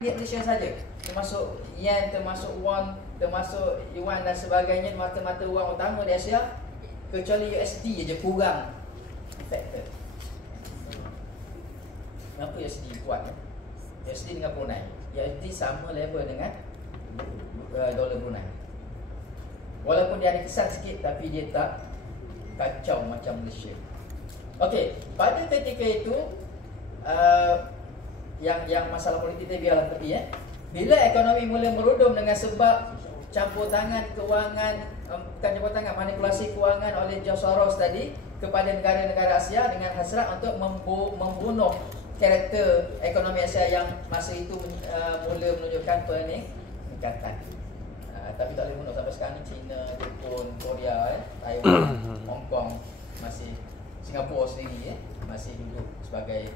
Malaysia saja, termasuk yen, termasuk won, termasuk yuan dan sebagainya, mata-mata wang utama di Asia, kecuali USD je kurang affected. Kenapa USD kuat? USD dengan Brunei, USD sama level dengan dolar Brunei. Walaupun dia ada kesan sikit, tapi dia tak kacau macam Malaysia. Okey, pada ketika itu yang masalah politik tadi biarlah tepi Bila ekonomi mula merudum dengan sebab campur tangan kewangan, bukan campur tangan, manipulasi kewangan oleh George Soros tadi kepada negara-negara Asia dengan hasrat untuk membunuh karakter ekonomi Asia yang masa itu mula menunjukkan peningkatan. Tapi tak boleh bunuh sampai sekarang ni. China, Jepun, Korea, Taiwan, Hong Kong, masih Singapura sendiri masih duduk sebagai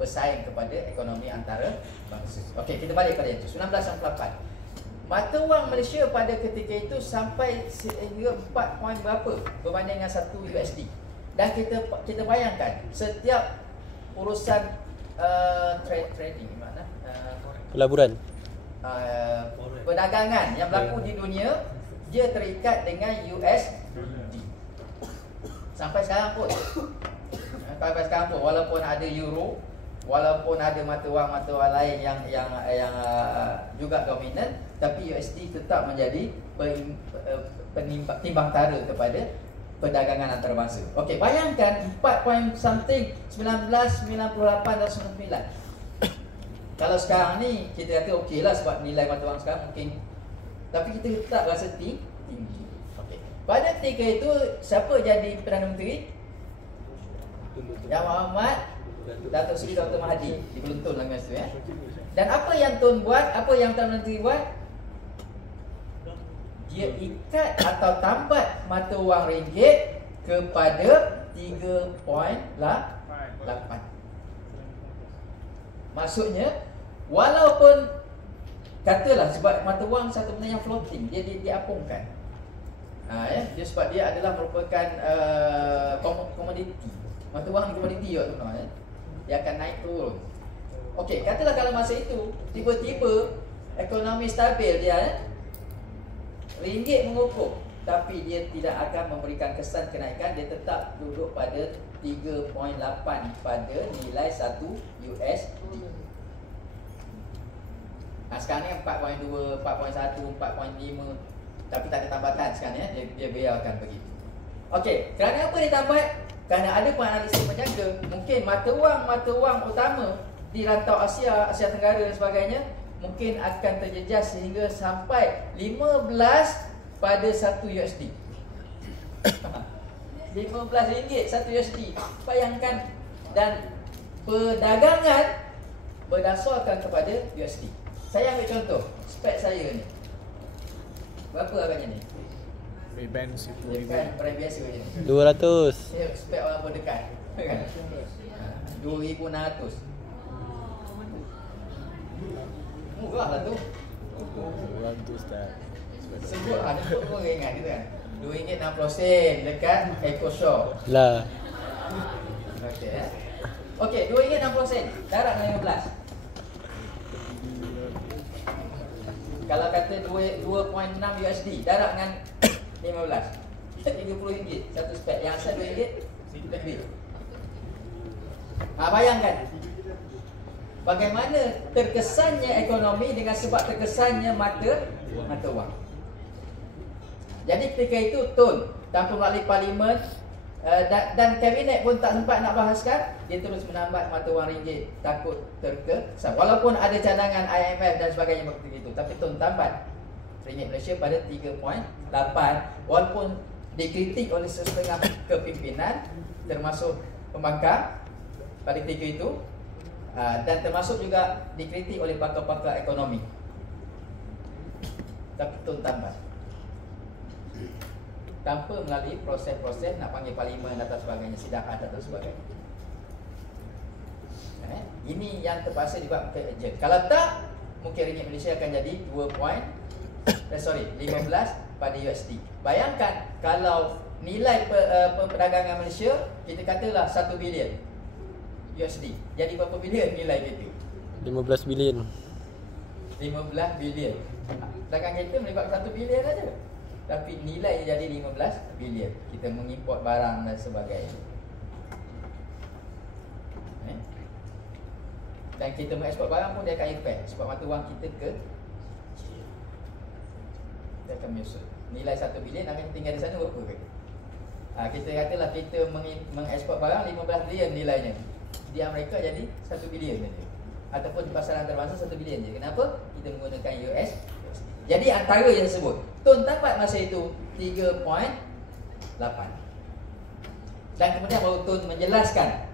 pesaing kepada ekonomi antara bangsa. Okey, kita balik pada itu 1998. Mata wang Malaysia pada ketika itu sampai sehingga 4 poin berapa berbanding dengan 1 USD. Dan kita bayangkan setiap urusan trading mana pelaburan, perdagangan yang berlaku di dunia, dia terikat dengan USD. Sampai sekarang pun walaupun ada euro, walaupun ada mata wang lain yang juga dominan, tapi USD tetap menjadi timbang tara kepada perdagangan antarabangsa. Okey, bayangkan 4 point something 1998 dan 99. Kalau sekarang ni kita kata okeylah sebab nilai mata wang sekarang mungkin, tapi kita tak rasa tinggi. Okey. Pada ketika itu siapa jadi Perdana Menteri? Yang Muhammad Datuk Seri Dr. Mahathir di Kelantan lah masa tu Dan apa yang Tun buat, apa yang Perdana Menteri buat? Dia ikat atau tambat mata wang ringgit kepada 3.8. Maksudnya walaupun katalah sebab mata wang satu benda yang floating, dia diapungkan. Dia sebab dia adalah merupakan komoditi. Mata wang komoditi tu dia akan naik turun. Okey, katalah kalau masa itu tiba-tiba ekonomi stabil dia ringgit mengukuh, tapi dia tidak akan memberikan kesan kenaikan, dia tetap duduk pada 3.8 pada nilai 1 USD. Sekarang ni 4.2, 4.1, 4.5, tapi tak ada tambatan sekarang dia biarkan begitu. Okey, kerana apa dia tambat? Kerana ada penganalisis menjaga mungkin mata wang utama di rantau Asia Tenggara dan sebagainya mungkin akan terjejas sehingga sampai 15 pada 1 USD. 15 ringgit 1 USD. Bayangkan, dan perdagangan berdasarkan kepada USD. Saya ambil contoh spek saya ni. Berapa harganya ni? Ray-Ban brand biasa je ni. 200. Spek orang berdekat kan? 2,600. Murah lah tu. 200 tak. Sebut lah, dia pun ingat gitu kan. RM2.60 dekat Eco Shop Lah. Okey Okey, RM2.60 darab dengan 15. Kalau kata 2.6 USD darab dengan 15, RM30 satu spek. Yang asal RM2 lebih. Bayangkan bagaimana terkesannya ekonomi dengan sebab terkesannya mata wang. Jadi ketika itu Tun tanpa melalui parlimen dan kabinet pun tak sempat nak bahaskan, dia terus menambat mata wang ringgit takut terkesan. Walaupun ada cadangan IMF dan sebagainya begitu, tapi Tun tambat ringgit Malaysia pada 3.8 walaupun dikritik oleh setengah kepimpinan termasuk pembangkang pada ketika itu, dan termasuk juga dikritik oleh pakar-pakar ekonomi, tapi Tun tambat tanpa melalui proses-proses nak panggil parlimen atau sebagainya, sidang adat atau sebagainya. Ini yang terpaksa dibuat urgent. Kalau tak, mungkin ringgit Malaysia akan jadi 15 pada USD. Bayangkan kalau nilai perdagangan Malaysia kita katalah 1 bilion USD, jadi berapa bilion nilai kita? 15 bilion. 15 bilion. Dagang kita melibatkan 1 bilion saja. Tapi nilainya jadi 15 bilion. Kita mengimport barang dan sebagainya. Dan kita mengeksport barang pun dia akan efek sebab mata wang kita dia akan menyusut. Nilai 1 bilion akan tinggal di sana berapa ke? Kita katalah kita mengeksport barang 15 bilion nilainya. Di Amerika jadi 1 bilion saja. Ataupun di pasaran antarabangsa 1 bilion je. Kenapa? Kita menggunakan US. Jadi antara yang tersebut, Tun dapat masa itu 3.8. Dan kemudian baru Tun menjelaskan.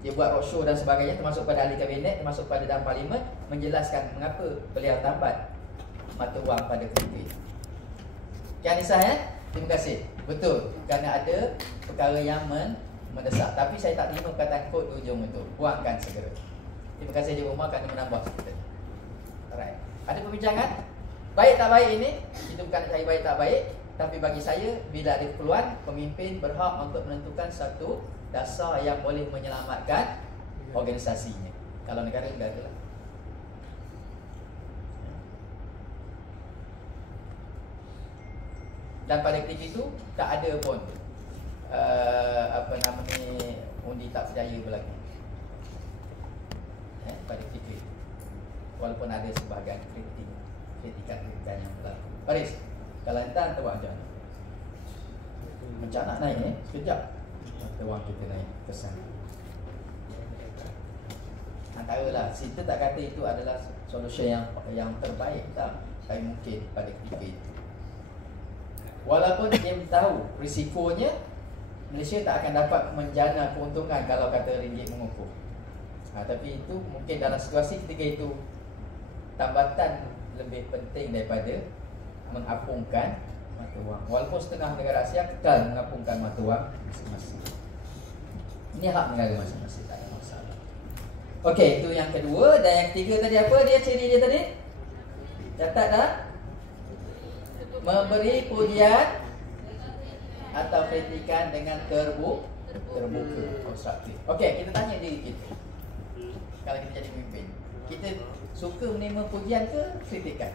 Dia buat roadshow dan sebagainya, termasuk pada ahli kabinet, termasuk pada dalam parlimen, menjelaskan mengapa beliau tambat mata wang pada ketika itu. Kian Nisah terima kasih. Betul, kerana ada perkara yang mendesak. Tapi saya tak terima perkataan kod di ujung itu. Buangkan segera. Terima kasih di rumah kerana menambah kita. Alright. Ada perbincangan? Baik tak baik ini, kita bukan nak cari baik tak baik. Tapi bagi saya, bila ada keperluan, pemimpin berhak untuk menentukan satu dasar yang boleh menyelamatkan organisasinya. Kalau negara tidak adalah. Dan pada ketika itu tak ada pun undi tak percaya berlaku. Pada ketika itu, walaupun ada sebahagian kritikan yang berlaku. Faris, kalau entah tu macam mana? Macam nak naik sekejap. Mata wang kita naik kesan. Antaralah, kita tak kata itu adalah solusi yang terbaik, tak. Tapi mungkin pada ketika itu. Walaupun dia tahu risikonya, Malaysia tak akan dapat menjana keuntungan kalau kata ringgit mengukuh. Tapi itu mungkin dalam situasi ketika itu tambatan lebih penting daripada mengapungkan mata wang. Walaupun setengah negara Asia kekal mengapungkan mata wang masing-masing. Ini hak negara masing-masing, tak ada masalah. Okey, itu yang kedua. Dan yang ketiga tadi apa dia ciri dia tadi? Catat dah. Memberi pujian atau kritikan dengan terbuka, konstruktif. Okey, kita tanya diri kita. Kalau kita jadi pemimpin, kita suka menerima pujian ke kritikan?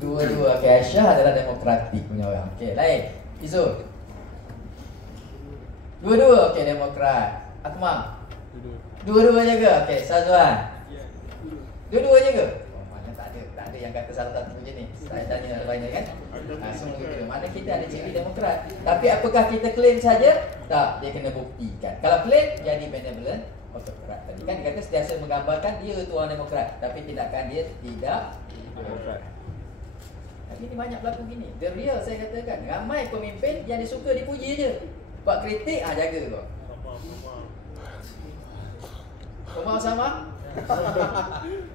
Dua-dua. Okey, Aisyah adalah demokratik punya orang. Okey, lain. Izul. Dua-dua. Okey, demokrat. Akmal. Dua-dua je ke? Okey, Sazwan. Dua-dua je ke? Tak ada yang kata salah satu je ni. Saya tanya yang lain kan. Semua kita. Mana kita ada ciri demokrat. Tapi apakah kita klaim saja? Tak, dia kena buktikan. Kalau klaim, jadi benevolent autokrat. Tadi kan dia kata sentiasa menggambarkan dia tu orang demokrat, tapi tindakan dia tidak demokrat. Tapi ni banyak berlaku gini. The real saya katakan, ramai pemimpin yang dia suka dipuji je. Buat kritik, jaga kau. Umar sama.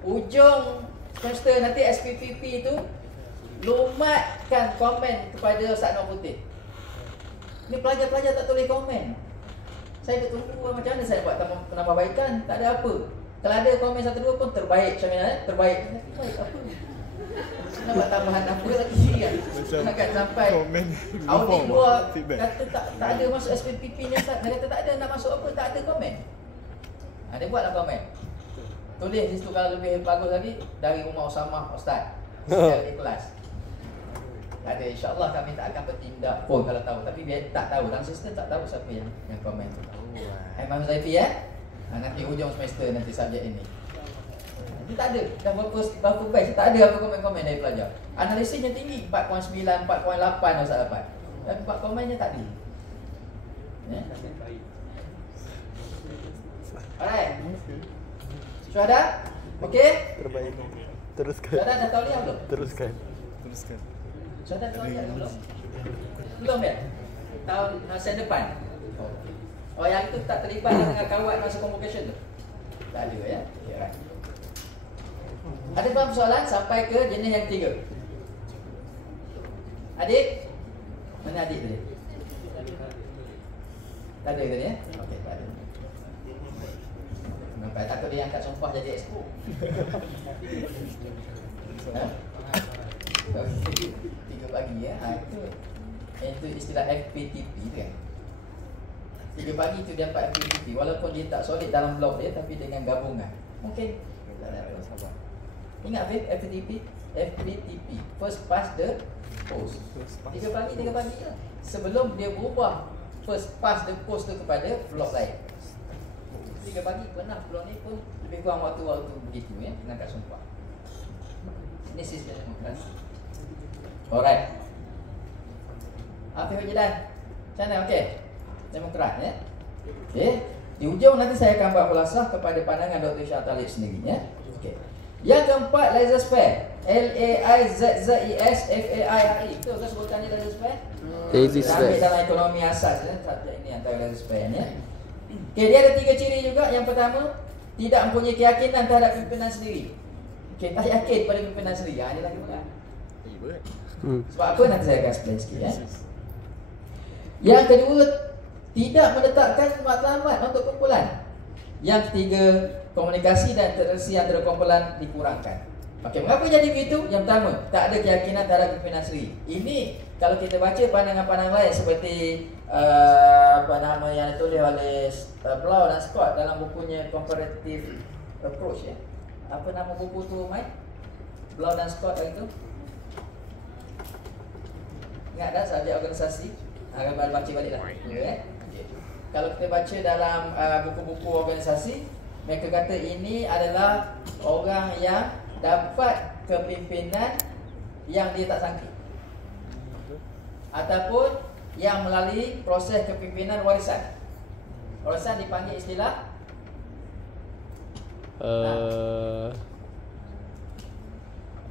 Ujung semester nanti SPPP tu lumatkan komen kepada Ustaz Anwar Putih. Ni pelajar-pelajar tak boleh komen. Saya tunggu macam mana saya buat penambahbaikan, tak ada apa. Kalau ada komen 1-2 pun terbaik, Syamil, terbaik. Terbaik apa? Nak buat tambahan apa lagi kan? Nak sampai audit luar kata tak ada masuk SPPP ni Ustaz. Dia kata tak ada, nak masuk apa, tak ada komen. Dia buatlah komen. Tulis di situ kalau lebih bagus lagi dari rumah Usamah Ustaz. Secara ikhlas. Tak ada, insyaAllah kami tak akan bertindak pun kalau tahu. Tapi dia tak tahu, dalam sistem tak tahu siapa yang komen tu. Imam Zaifi nanti hujung semester nanti subjek ini. Nanti tak ada, dah berapa batch tak ada apa komen-komen dari pelajar. Analisisnya tinggi, 4.9, 4.8 Ustaz dapat. Dan 4 komennya tak ada. Alright. Syuhada? Okey? Terbaik. Teruskan. Syuhada dah tahu lihat belum? Teruskan. Syuhada tahu lihat belum? Belum ya? Tahun masa depan? Oh yang itu tak terlibat dengan kawan masa convocation tu? Tak ada ya? Okay, right. Ada berapa soalan sampai ke jenis yang ketiga? Adik? Mana adik tadi? Tak ada tadi ya? Okey, tak ada. Nampak takut dia angkat sumpah jadi expo. Tiga pagi ya. Itu istilah FPTP kan. 3 pagi tu dia dapat FTTP walaupun dia tak solid dalam blok dia tapi dengan gabungan. Mungkin ingat FTTP first past the post. 3 pagi lah. Sebelum dia berubah first past the post tu kepada blok lain. 3 pagi pernah blok ni pun lebih kurang waktu-waktu begitu ya, nak kat sumpah. Ini sistem demokrasi. Alright. Apa Hajidan? Macam mana? Okey. Demokrat ya. Okey. Di ujung nanti saya akan buat kulasah kepada pandangan Dr. Shah Talib sendiri ya. Okey. Yang keempat, laissez-faire. L-A-I-Z-Z-E-S-F-A-I-R-E. Betul ke sebutannya laissez-faire? Laissez-faire. Dalam ekonomi asas ya. Subjek ini antara laissez-faire ya. Okey, dia ada 3 ciri juga. Yang pertama, tidak mempunyai keyakinan terhadap pimpinan sendiri. Okey, tak yakin pada pimpinan sendiri. Ini lagi berat. Sebab apa nanti saya akan explain sikit ya. Yang kedua, tidak meletakkan matlamat untuk kumpulan. Yang ketiga, komunikasi dan interaksi antara kumpulan dikurangkan. Okey, mengapa jadi begitu? Yang pertama, tak ada keyakinan terhadap pimpinan sendiri. Ini kalau kita baca pandangan-pandangan lain seperti apa nama yang ditulis oleh Blau dan Scott dalam bukunya Comparative Approach ya. Apa nama buku tu, Mike? Blau dan Scott itu? Ingat dah subjek organisasi? Akan baca balik lah ya. Kalau kita baca dalam buku-buku organisasi, mereka kata ini adalah orang yang dapat kepimpinan yang dia tak sangka, ataupun yang melalui proses kepimpinan warisan. Warisan dipanggil istilah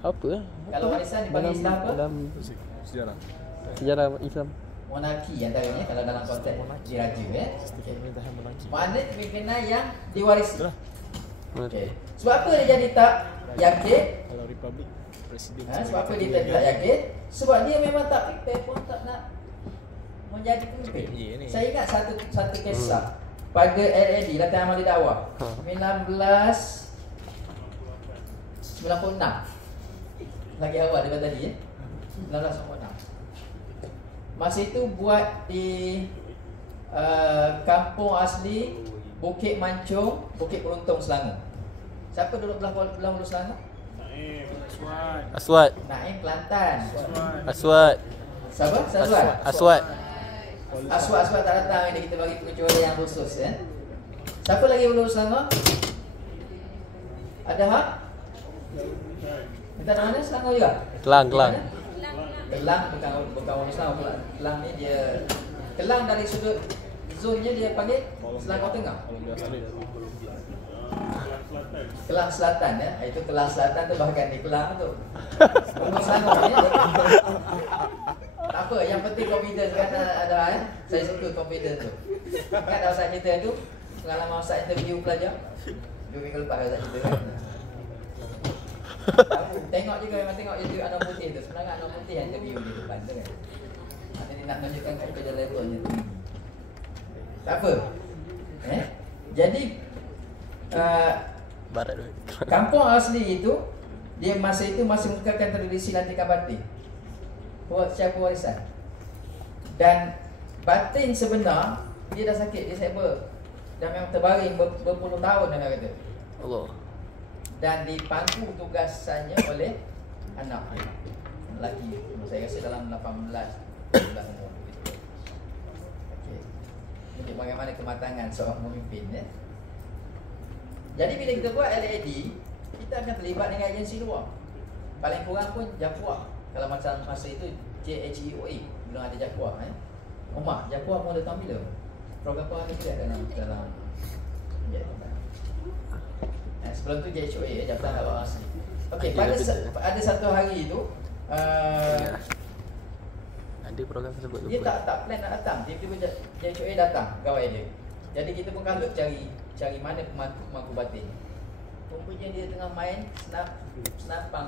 apa? Kalau warisan dipanggil istilah apa? Dalam sejarah Islam. Monarki antaranya kalau dalam konteks diraja ya. Maknanya kepimpinan yang diwarisi. Okay. Sebab apa dia jadi tak yakin? Kalau republik presiden. Sebab apa dia tak yakin? Sebab dia memang tak prepare pun tak nak menjadi pemimpin. Saya ingat satu kisah pada LAD Latihan Amali Dakwah 1996. Lagi awal daripada tadi ya. 1996. Masa itu buat di kampung asli Bukit Mancung, Bukit Beruntung, Selangor. Siapa duduk belah Hulu Selangor? Aswad. Naim Kelantan. Aswad. Siapa? Aswad. Aswad tak datang ini, kita bagi pengecualian yang khusus ya. Siapa lagi Hulu Selangor? Ada hak? Kita mana Selangor juga? Kelang. Kelang bukan orang Islam. Kelang ni dia, Kelang dari sudut zonnya dia panggil Selangor Tengah. Kelang Selatan ya. Itu Kelang Selatan tu bahkan di Kelang tu. Orang Selangor ni. Tak apa, yang penting confidence kan ada ya. Saya suka confidence tu. Ingat dah Ustaz cerita tu, pengalaman Ustaz interview pelajar 2 minggu lepas Ustaz cerita kan. Tengok juga, memang tengok interview Anwar Putih tu. Sebenarnya Anwar Putih yang interview di depan tu kan. Nanti dia nak tunjukkan kat kerja levelnya tu. Tak apa. Jadi kampung asli itu, dia masa itu masih mengekalkan tradisi lantikan batin secara warisan. Dan batin sebenar dia dah sakit, dia disable, dan memang terbaring berpuluh tahun dia kata. Allah. Dan dipangku tugasannya oleh anak lelaki, saya rasa dalam 18 umur begitu. Okey. Ini bagaimana kematangan seorang pemimpin ya. Jadi bila kita buat LAD, kita akan terlibat dengan agensi luar. Paling kurang pun Japuah. Kalau macam masa itu JHEOA belum ada Japuah Omar, Japuah pun ada tahun bila? Program apa ada tidak dalam sebelum tu JHOA ya, Jabatan Awal Asli. Okey, pada satu hari itu ada program tersebut. Dia tak plan nak datang. Tiba-tiba JHOA datang pegawai dia. Jadi kita pun kalut cari mana pemangku batin. Rupanya dia tengah main senapang.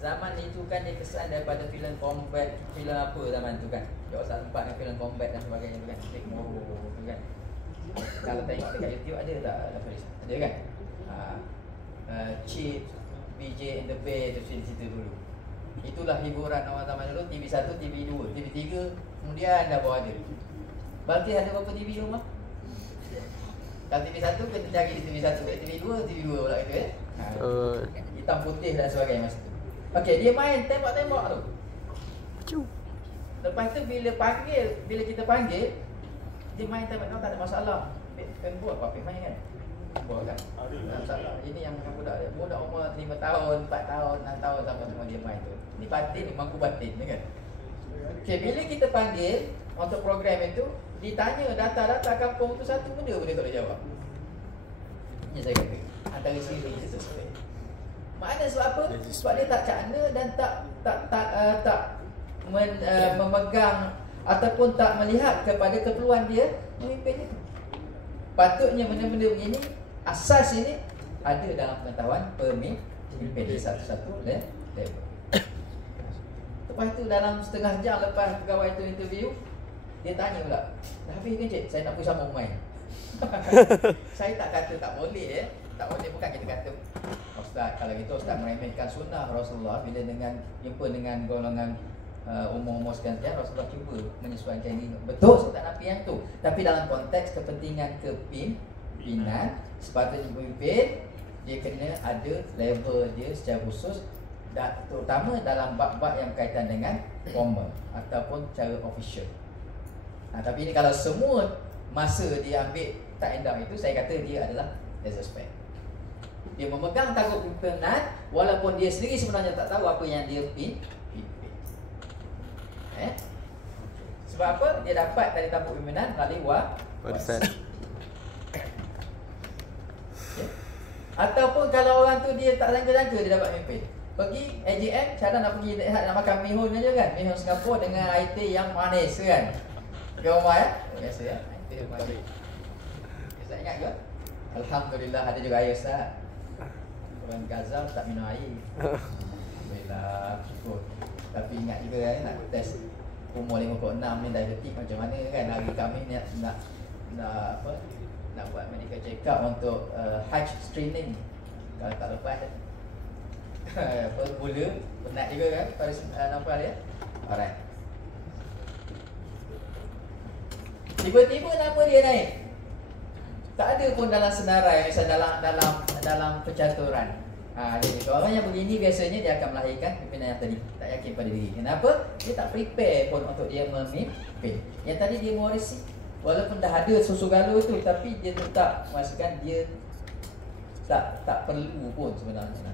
Zaman itu kan dia kesan daripada filem combat, filem apa zaman tu kan. Dia sempat dengan filem combat dan sebagainya tu kan. Tu kan. Kalau tengok dekat YouTube ada tak? Ada kan? Chip, BJ and the Bear tu cerita dulu. Itulah hiburan awal zaman dulu. TV1, TV2, TV3 kemudian dah baru ada. Balki ada berapa TV rumah? Kalau TV 1 kita cari di TV 1, TV 2, TV 2 pula itu hitam putih dan sebagainya masa tu. Okey, dia main tembak-tembak tu. Lepas tu bila kita panggil, dia main tembak-tembak tak ada masalah. Buat apa main kan? Buat kan? Tak ada masalah. Ini yang budak dia. Budak umur 5 tahun, 4 tahun, 6 tahun sama semua dia main tu. Ni batin, ni mampu batin kan? Okey, bila kita panggil untuk program itu, ditanya data-data kampung tu satu benda pun dia tak boleh jawab. Ini saya kata, antara siri itu sebenarnya. Makna sebab apa? Sebab dia tak cakna dan tak memegang ataupun tak melihat kepada keperluan dia memimpin itu. Patutnya benda-benda begini, asas ini ada dalam pengetahuan pemimpin di satu-satu level. Lepas tu dalam setengah jam lepas pegawai itu interview, dia tanya pula, dah habis ke cik? Saya nak pergi sama main. Saya tak kata tak boleh tak boleh, bukan kita kata Ustaz, kalau gitu Ustaz meremehkan sunnah Rasulullah bila jumpa dengan golongan umur-umur sekian, Rasulullah cuba menyesuaikan ini. Betul, saya tak nafi yang tu. Tapi dalam konteks kepentingan kepimpinan, sepatutnya pemimpin dia kena ada level dia secara khusus, terutama dalam bab-bab yang berkaitan dengan formal ataupun cara official. Tapi ini kalau semua masa dia ambil tak endam itu, saya kata dia adalah disrespect. Dia memegang tanggung pimpinan walaupun dia sendiri sebenarnya tak tahu apa yang dia pimpin. Sebab apa? Dia dapat dari tampuk pimpinan melalui warisan. Ataupun kalau orang tu dia tak sangka-sangka dia dapat mimpin, pergi AGM, cara nak pergi nak makan mihun aja kan, mihun Singapura dengan IT yang manis kan. Ke rumah biasa IT manis. Saya ingat ke? Alhamdulillah ada juga air Ustaz. Orang Gaza tak minum air. Alhamdulillah, syukur. Tapi ingat juga nak test umur 56 ni diabetik macam mana kan. Hari kami nak buat medical check up untuk Hajj screening. Kalau tak lepas gula penat juga kan pada nampak dia. Alright. Tiba-tiba nama dia naik. Tak ada pun dalam senarai, misalnya dalam pencaturan. Jadi orang yang begini biasanya dia akan melahirkan pimpinan yang tadi tak yakin pada diri. Kenapa? Dia tak prepare pun untuk dia memimpin. Yang tadi dia mewarisi, walaupun dah ada susu galuh tu, tapi dia tetap merasakan dia tak perlu pun sebenarnya.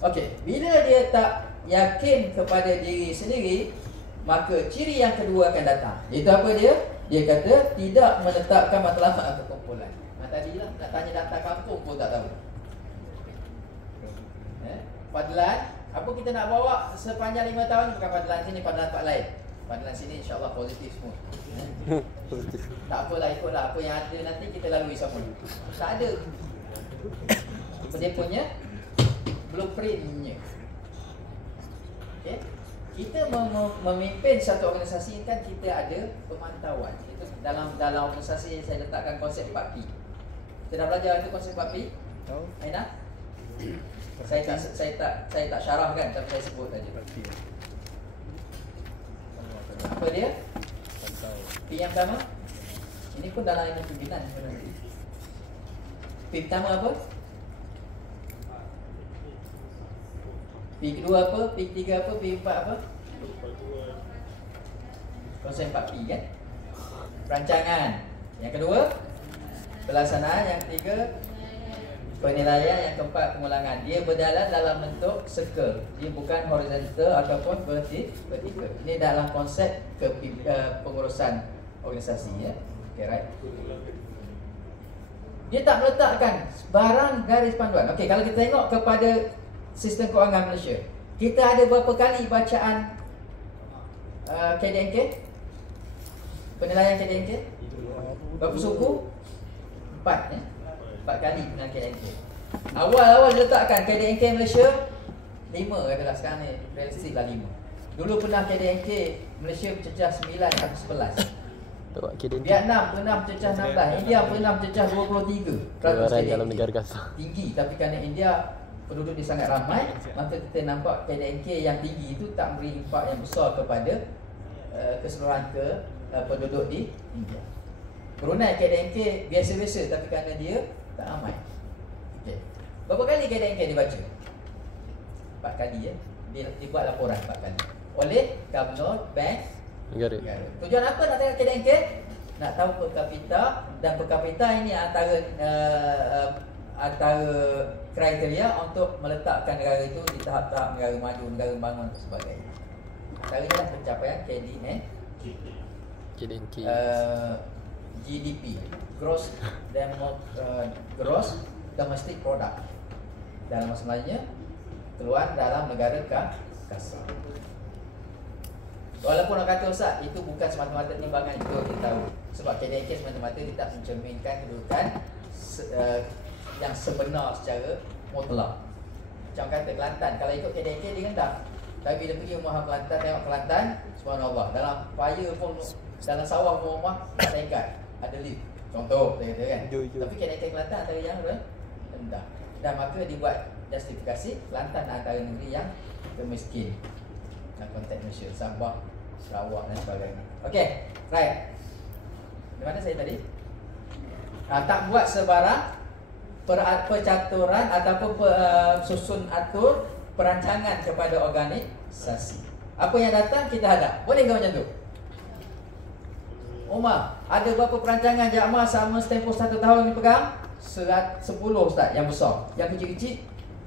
Okey, bila dia tak yakin kepada diri sendiri, maka ciri yang kedua akan datang. Itu apa dia? Dia kata tidak menetapkan matlamat atau kumpulan. Tadilah nak tanya data kampung pun tak tahu. Padlan, apa kita nak bawa sepanjang 5 tahun bukan padlan sini, padlan tempat lain. Padlan sini insya-Allah positif semua. Tak apalah, ikutlah apa yang ada nanti kita lalui sama. Tak ada. Dia punya blueprintnya. Okey. Kita memimpin satu organisasi kan kita ada pemantauan. Itu dalam organisasi saya letakkan konsep 4P. Kita dah belajar itu konsep 4P? Tahu. Aina? Saya tak syarahkan tapi saya sebut saja. Apa dia? P yang pertama. Ini pun dalam ilmu pimpinan sebenarnya. P pertama apa? P kedua apa? P ketiga apa? P empat apa? Konsep 4P kan? Perancangan. Yang kedua, pelaksanaan. Yang ketiga, penilaian. Yang keempat, pengulangan. Dia berjalan dalam bentuk circle. Dia bukan horizontal ataupun vertikal. Ini dalam konsep pengurusan organisasi ya. Okay, right? Dia tak meletakkan barang garis panduan. Okey, kalau kita tengok kepada sistem kewangan Malaysia, kita ada berapa kali bacaan KDNK? Penilaian KDNK? Berapa suku? 4 ya? 4 kali penilaian KDNK. Awal-awal diletakkan KDNK Malaysia 5 katalah, sekarang ni realistik lah 5. Dulu pernah KDNK Malaysia pecah 9 atau 11. Vietnam pernah pecah 16, India pernah pecah 23. Dalam negara Gaza tinggi, tapi kerana India penduduk dia sangat ramai, maka kita nampak KDNK yang tinggi itu tak memberi impak yang besar kepada keseluruhan penduduk di India. Brunei KDNK biasa-biasa, tapi kerana dia tak ramai. Okey. Berapa kali KDNK dibaca? 4 kali ya. Dibuat laporan 4 kali oleh Gubernur Bank Negara. Tujuan apa nak tengok KDNK? Nak tahu per kapita, dan per kapita ini antara kriteria untuk meletakkan negara itu di tahap-tahap negara maju, negara bangun dan sebagainya. Antaranya adalah pencapaian KDNK. GDP, Gross Domestic Product, dalam bahasa Melayunya keluar dalam negara kasar. Walaupun orang kata Ustaz, itu bukan semata-mata timbangan itu kita tahu. Sebab KDNK semata-mata tidak mencerminkan kedudukan yang sebenar secara mutlak. Macam kata Kelantan, kalau ikut KDNK dia rendah. Tapi bila pergi rumah Kelantan, tengok Kelantan, subhanallah, dalam fire pun, dalam sawah pun rumah tak tingkat, ada lift. Contoh dia kata kan. Tapi KDNK Kelantan antara yang rendah. Dan maka dibuat justifikasi Kelantan antara negeri yang termiskin dalam konteks Malaysia, Sabah, Sarawak dan sebagainya. Okey, right. Di mana saya tadi? Tak buat sebarang percaturan ataupun susun atur perancangan kepada organisasi. Apa yang datang kita hadap. Boleh ke macam tu? Umar, ada berapa perancangan Jakma sama tempoh 1 tahun dipegang? 10 Ustaz yang besar. Yang kecil-kecil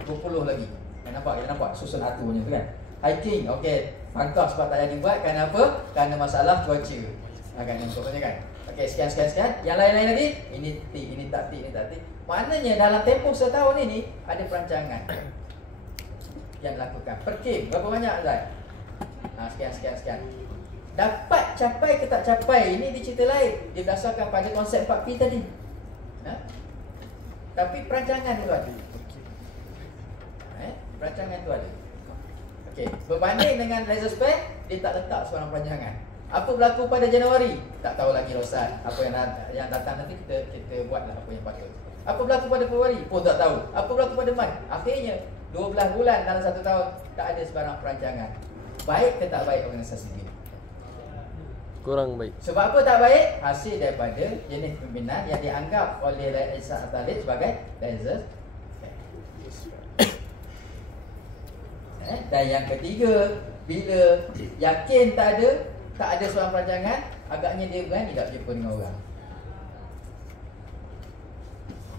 20 lagi. Kita nampak susun aturnya tu kan. Hiking, okey, pangkah sebab tak jadi buat. Kerana apa? Kerana masalah cuaca. Agaknya contohnya kan. Okey, sekian. Yang lain-lain lagi, ini tak. Maknanya dalam tempoh setahun ini ada perancangan yang dilakukan. Perkim, berapa banyak Ustaz? Sekian. Dapat capai ke tak capai, ini cerita lain. Dia berdasarkan pada konsep 4P tadi. Tapi perancangan tu ada. Perancangan tu ada. Okey, berbanding dengan retrospect, dia tak letak sebarang perancangan. Apa berlaku pada Januari? Tak tahu lagi Ustaz. Apa yang datang nanti kita buatlah apa yang patut. Apa berlaku pada Februari? Pun tak tahu. Apa berlaku pada Mac? Akhirnya 12 bulan dalam 1 tahun tak ada sebarang perancangan. Baik ke tak baik organisasi ini? Kurang baik. Sebab apa tak baik? Hasil daripada jenis pimpinan yang dianggap oleh Isa Talib sebagai laser. Dan yang ketiga, bila yakin tak ada sebarang perancangan, agaknya dia berani tak jumpa dengan orang.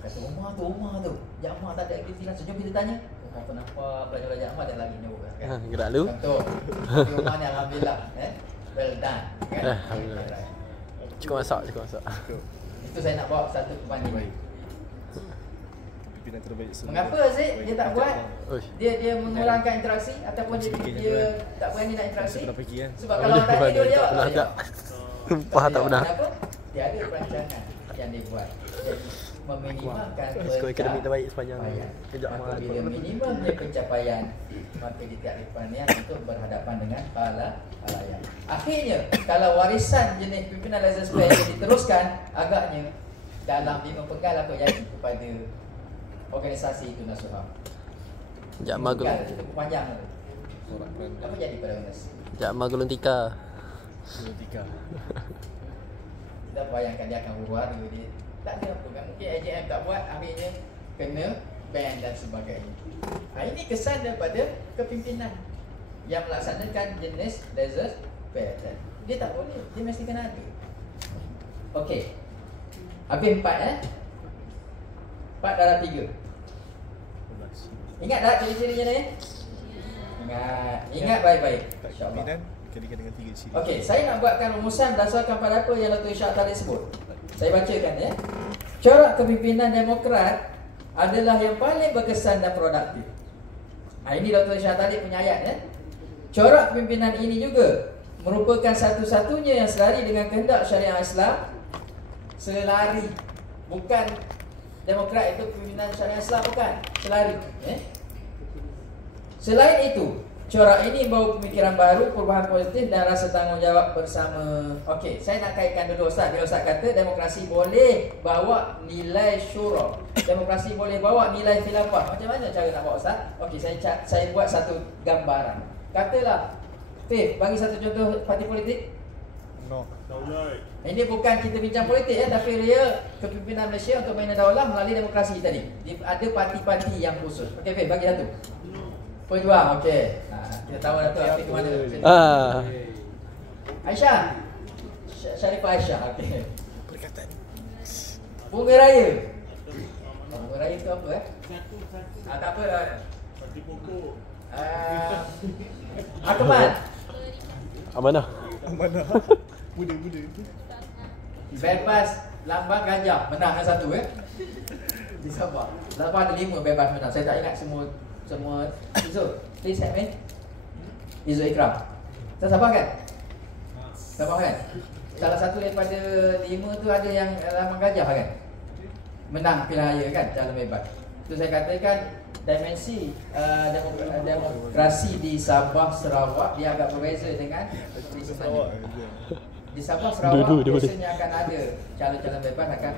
Kata rumah tu Jakma tak ada aktiviti langsung. Jom kita tanya. Kenapa pelajar Jakma tak lagi jumpa orang kan? Gerak lu. Contoh, rumah ni alhamdulillah well done kan? Alhamdulillah. Cukup masak. Itu saya nak bawa satu perbandingan. Pimpinan terbaik semua. Mengapa Aziz dia tak buat? Dia mengurangkan interaksi ataupun dia tak berani nak interaksi? Sebab kalau tanya dia jawab tak. Sumpah tak pernah. Kenapa? Dia ada perancangan yang dia buat. Jadi meminimalkan skor akademik terbaik sepanjang Jakma. Bila minimumnya pencapaian, maka dia tak ada perannya untuk berhadapan dengan halayak. Akhirnya kalau warisan jenis pimpinan laser spare diteruskan, agaknya dalam dia mempegang apa jadi kepada organisasi itu Nasuha. Jakma gulung. Cukup panjang tu. Apa jadi pada organisasi? Jakma gulung tika. Kita bayangkan dia akan berbuat dia tak ada apa kan. Mungkin AJM tak buat, akhirnya kena ban dan sebagainya. Ini kesan daripada kepimpinan yang melaksanakan jenis laser spare. Dia tak boleh, dia mesti kena ada. Okey. Habis 4 4 darab 3. Ingat tak ciri-cirinya ni? Ingat baik-baik. InsyaAllah. Kalikan dengan 3 ciri. Okey, saya nak buatkan rumusan berdasarkan pada apa yang Dr. Ishak tadi sebut. Saya bacakan ya. Corak kepimpinan Demokrat adalah yang paling berkesan dan produktif. Ini Dr. Ishak tadi punya ayat ya. Corak kepimpinan ini juga merupakan satu-satunya yang selari dengan kehendak syariah Islam. Selari. Bukan Demokrat itu pimpinan syariah Islam, bukan. Selari ya. Selain itu, corak ini membawa pemikiran baru, perubahan positif dan rasa tanggungjawab bersama. Okey, saya nak kaitkan dulu Ustaz. Bila Ustaz kata demokrasi boleh bawa nilai syura, demokrasi boleh bawa nilai khilafah. Macam mana cara nak bawa Ustaz? Okey, saya buat satu gambaran. Katalah, Fif, bagi satu contoh parti politik. No. Ini bukan kita bincang politik tapi dia kepimpinan Malaysia untuk membina daulah melalui demokrasi tadi. Ada parti-parti yang khusus. Okey, Fir, bagi satu. Pejuang, okey. Kita tahu Datuk api ke mana. Aisyah. Sharifah Aisyah, okey. Perkataan. Bunga Raya. Bunga Raya tu apa tak apa. Parti pokok. Akmal. Amanah. Amanah. Muda-muda. Bebas lambang gajah. Menang yang satu di Sabah. Sabah ada 5 bebas menang. Saya tak ingat semua Izzul, please help me. Izzul Ikram. Sabah kan? Sabah kan? Salah satu daripada 5 tu ada yang lambang gajah kan? Menang pilihan raya kan, calon bebas. Tu saya katakan dimensi demokrasi di Sabah Sarawak dia agak berbeza dengan di Sarawak. Di Sabah Sarawak biasanya akan ada calon-calon bebas akan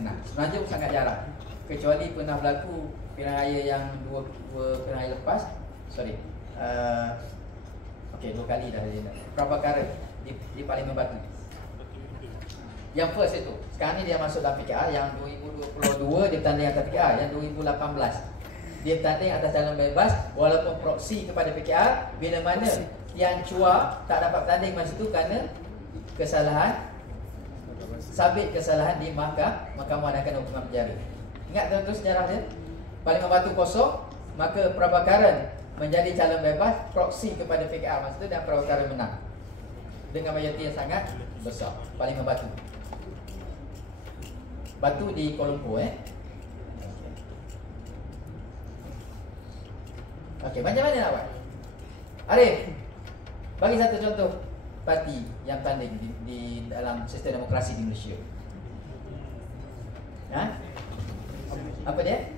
menang. Semenanjung sangat jarang. Kecuali pernah berlaku pilihan raya yang dua pilihan raya lepas. Okey, 2 kali dah dia. Prabakara di Parlimen Batu. Yang first itu. Sekarang ni dia masuk dalam PKR. Yang 2022 dia bertanding atas PKR. Yang 2018 dia bertanding atas calon bebas walaupun proksi kepada PKR. Bila mana Tian Chua tak dapat bertanding masa itu kerana kesalahan, sabit kesalahan di Mahkamah dan kena hukuman penjara. Ingat tuan-tuan sejarah dia? Parlimen Batu kosong, maka Prabakaran menjadi calon bebas proksi kepada PKR masa itu dan Prabakaran menang dengan majoriti yang sangat besar. Parlimen Batu. Batu di Kuala Lumpur Okey, macam mana nak buat? Arif, bagi satu contoh parti yang tanding di dalam sistem demokrasi di Malaysia. Apa dia?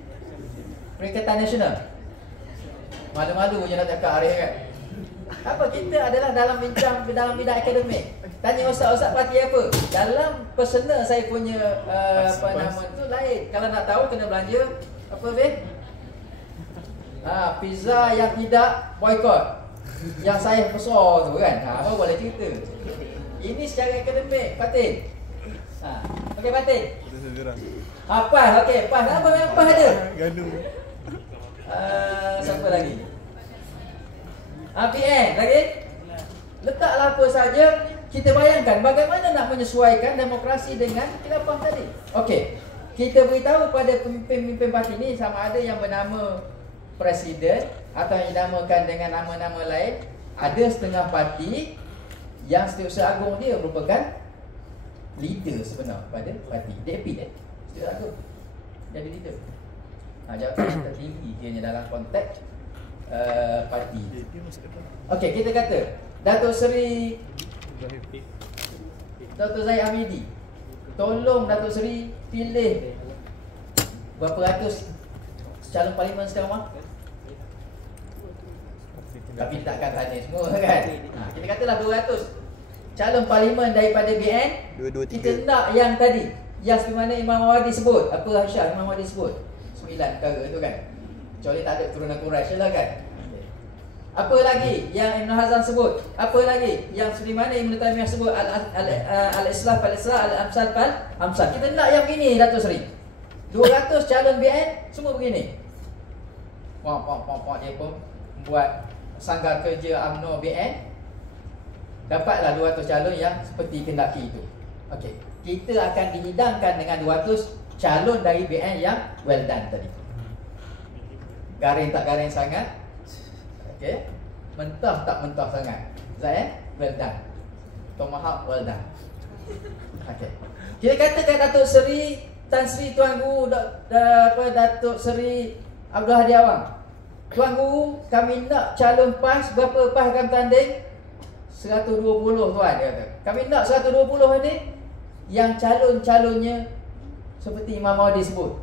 Perikatan Nasional. Malu-malu je nak cakap Arif kan? Apa, kita adalah dalam bidang akademik. Tanya ustaz-ustaz parti apa? Dalam personal saya punya apa nama tu lain. Kalau nak tahu kena belanja apa weh? Pizza yang tidak boykot. Yang saya besar tu kan. Apa boleh cerita. Ini secara akademik, Fatin. Okey Fatin. PAS, okey, PAS. Apa yang PAS ada? Gaduh. Siapa lagi? PN lagi? Letaklah apa saja. Kita bayangkan bagaimana nak menyesuaikan demokrasi dengan khilafah tadi. Okey. Kita beritahu pada pemimpin-pemimpin parti ni sama ada yang bernama presiden atau yang dinamakan dengan nama-nama lain. Ada setengah parti yang Setiausaha Agung dia merupakan leader sebenar pada parti. DAP Setiausaha Agung jadi leader. Jawatan tertinggi dia dalam konteks parti. Okey, kita kata Datuk Seri Dr. Zahid Hamidi, tolong Datuk Seri pilih berapa ratus calon parlimen sekarang. Tapi takkan tanya semua kan. Kita katalah 200 calon parlimen daripada BN. 2, 2, 3. Kita nak yang tadi, yang sebenarnya Imam Mawadi sebut. Apa Aisyah Imam Mawadi sebut? 9 perkara tu kan. Kecuali tak ada turunan Quraisy lah kan. Apa lagi yang Ibn Hazan sebut? Apa lagi yang Sulaiman Ibn Taimiyah sebut? Al-Islah fal-Islah, Al-Amsal fal-Amsal. Kita nak yang begini Datuk Seri. 200 calon BN semua begini. Dia pun buat sanggar kerja UMNO BN. Dapatlah 200 calon yang seperti kendaki itu. Okey, kita akan dihidangkan dengan 200 calon dari BN yang well done tadi. Garing tak garing sangat. Okey, mentah tak mentah sangat. Well done. Tomahawk well done. Okey. Kita katakan Datuk Seri Tan Sri Tuan Guru Datuk Seri Abdul Hadi Awang. Tuan Guru, kami nak calon PAS, berapa PAS akan bertanding? 120 tuan dia kata. Kami nak 120 ni yang calon-calonnya seperti Imam Mawadi sebut.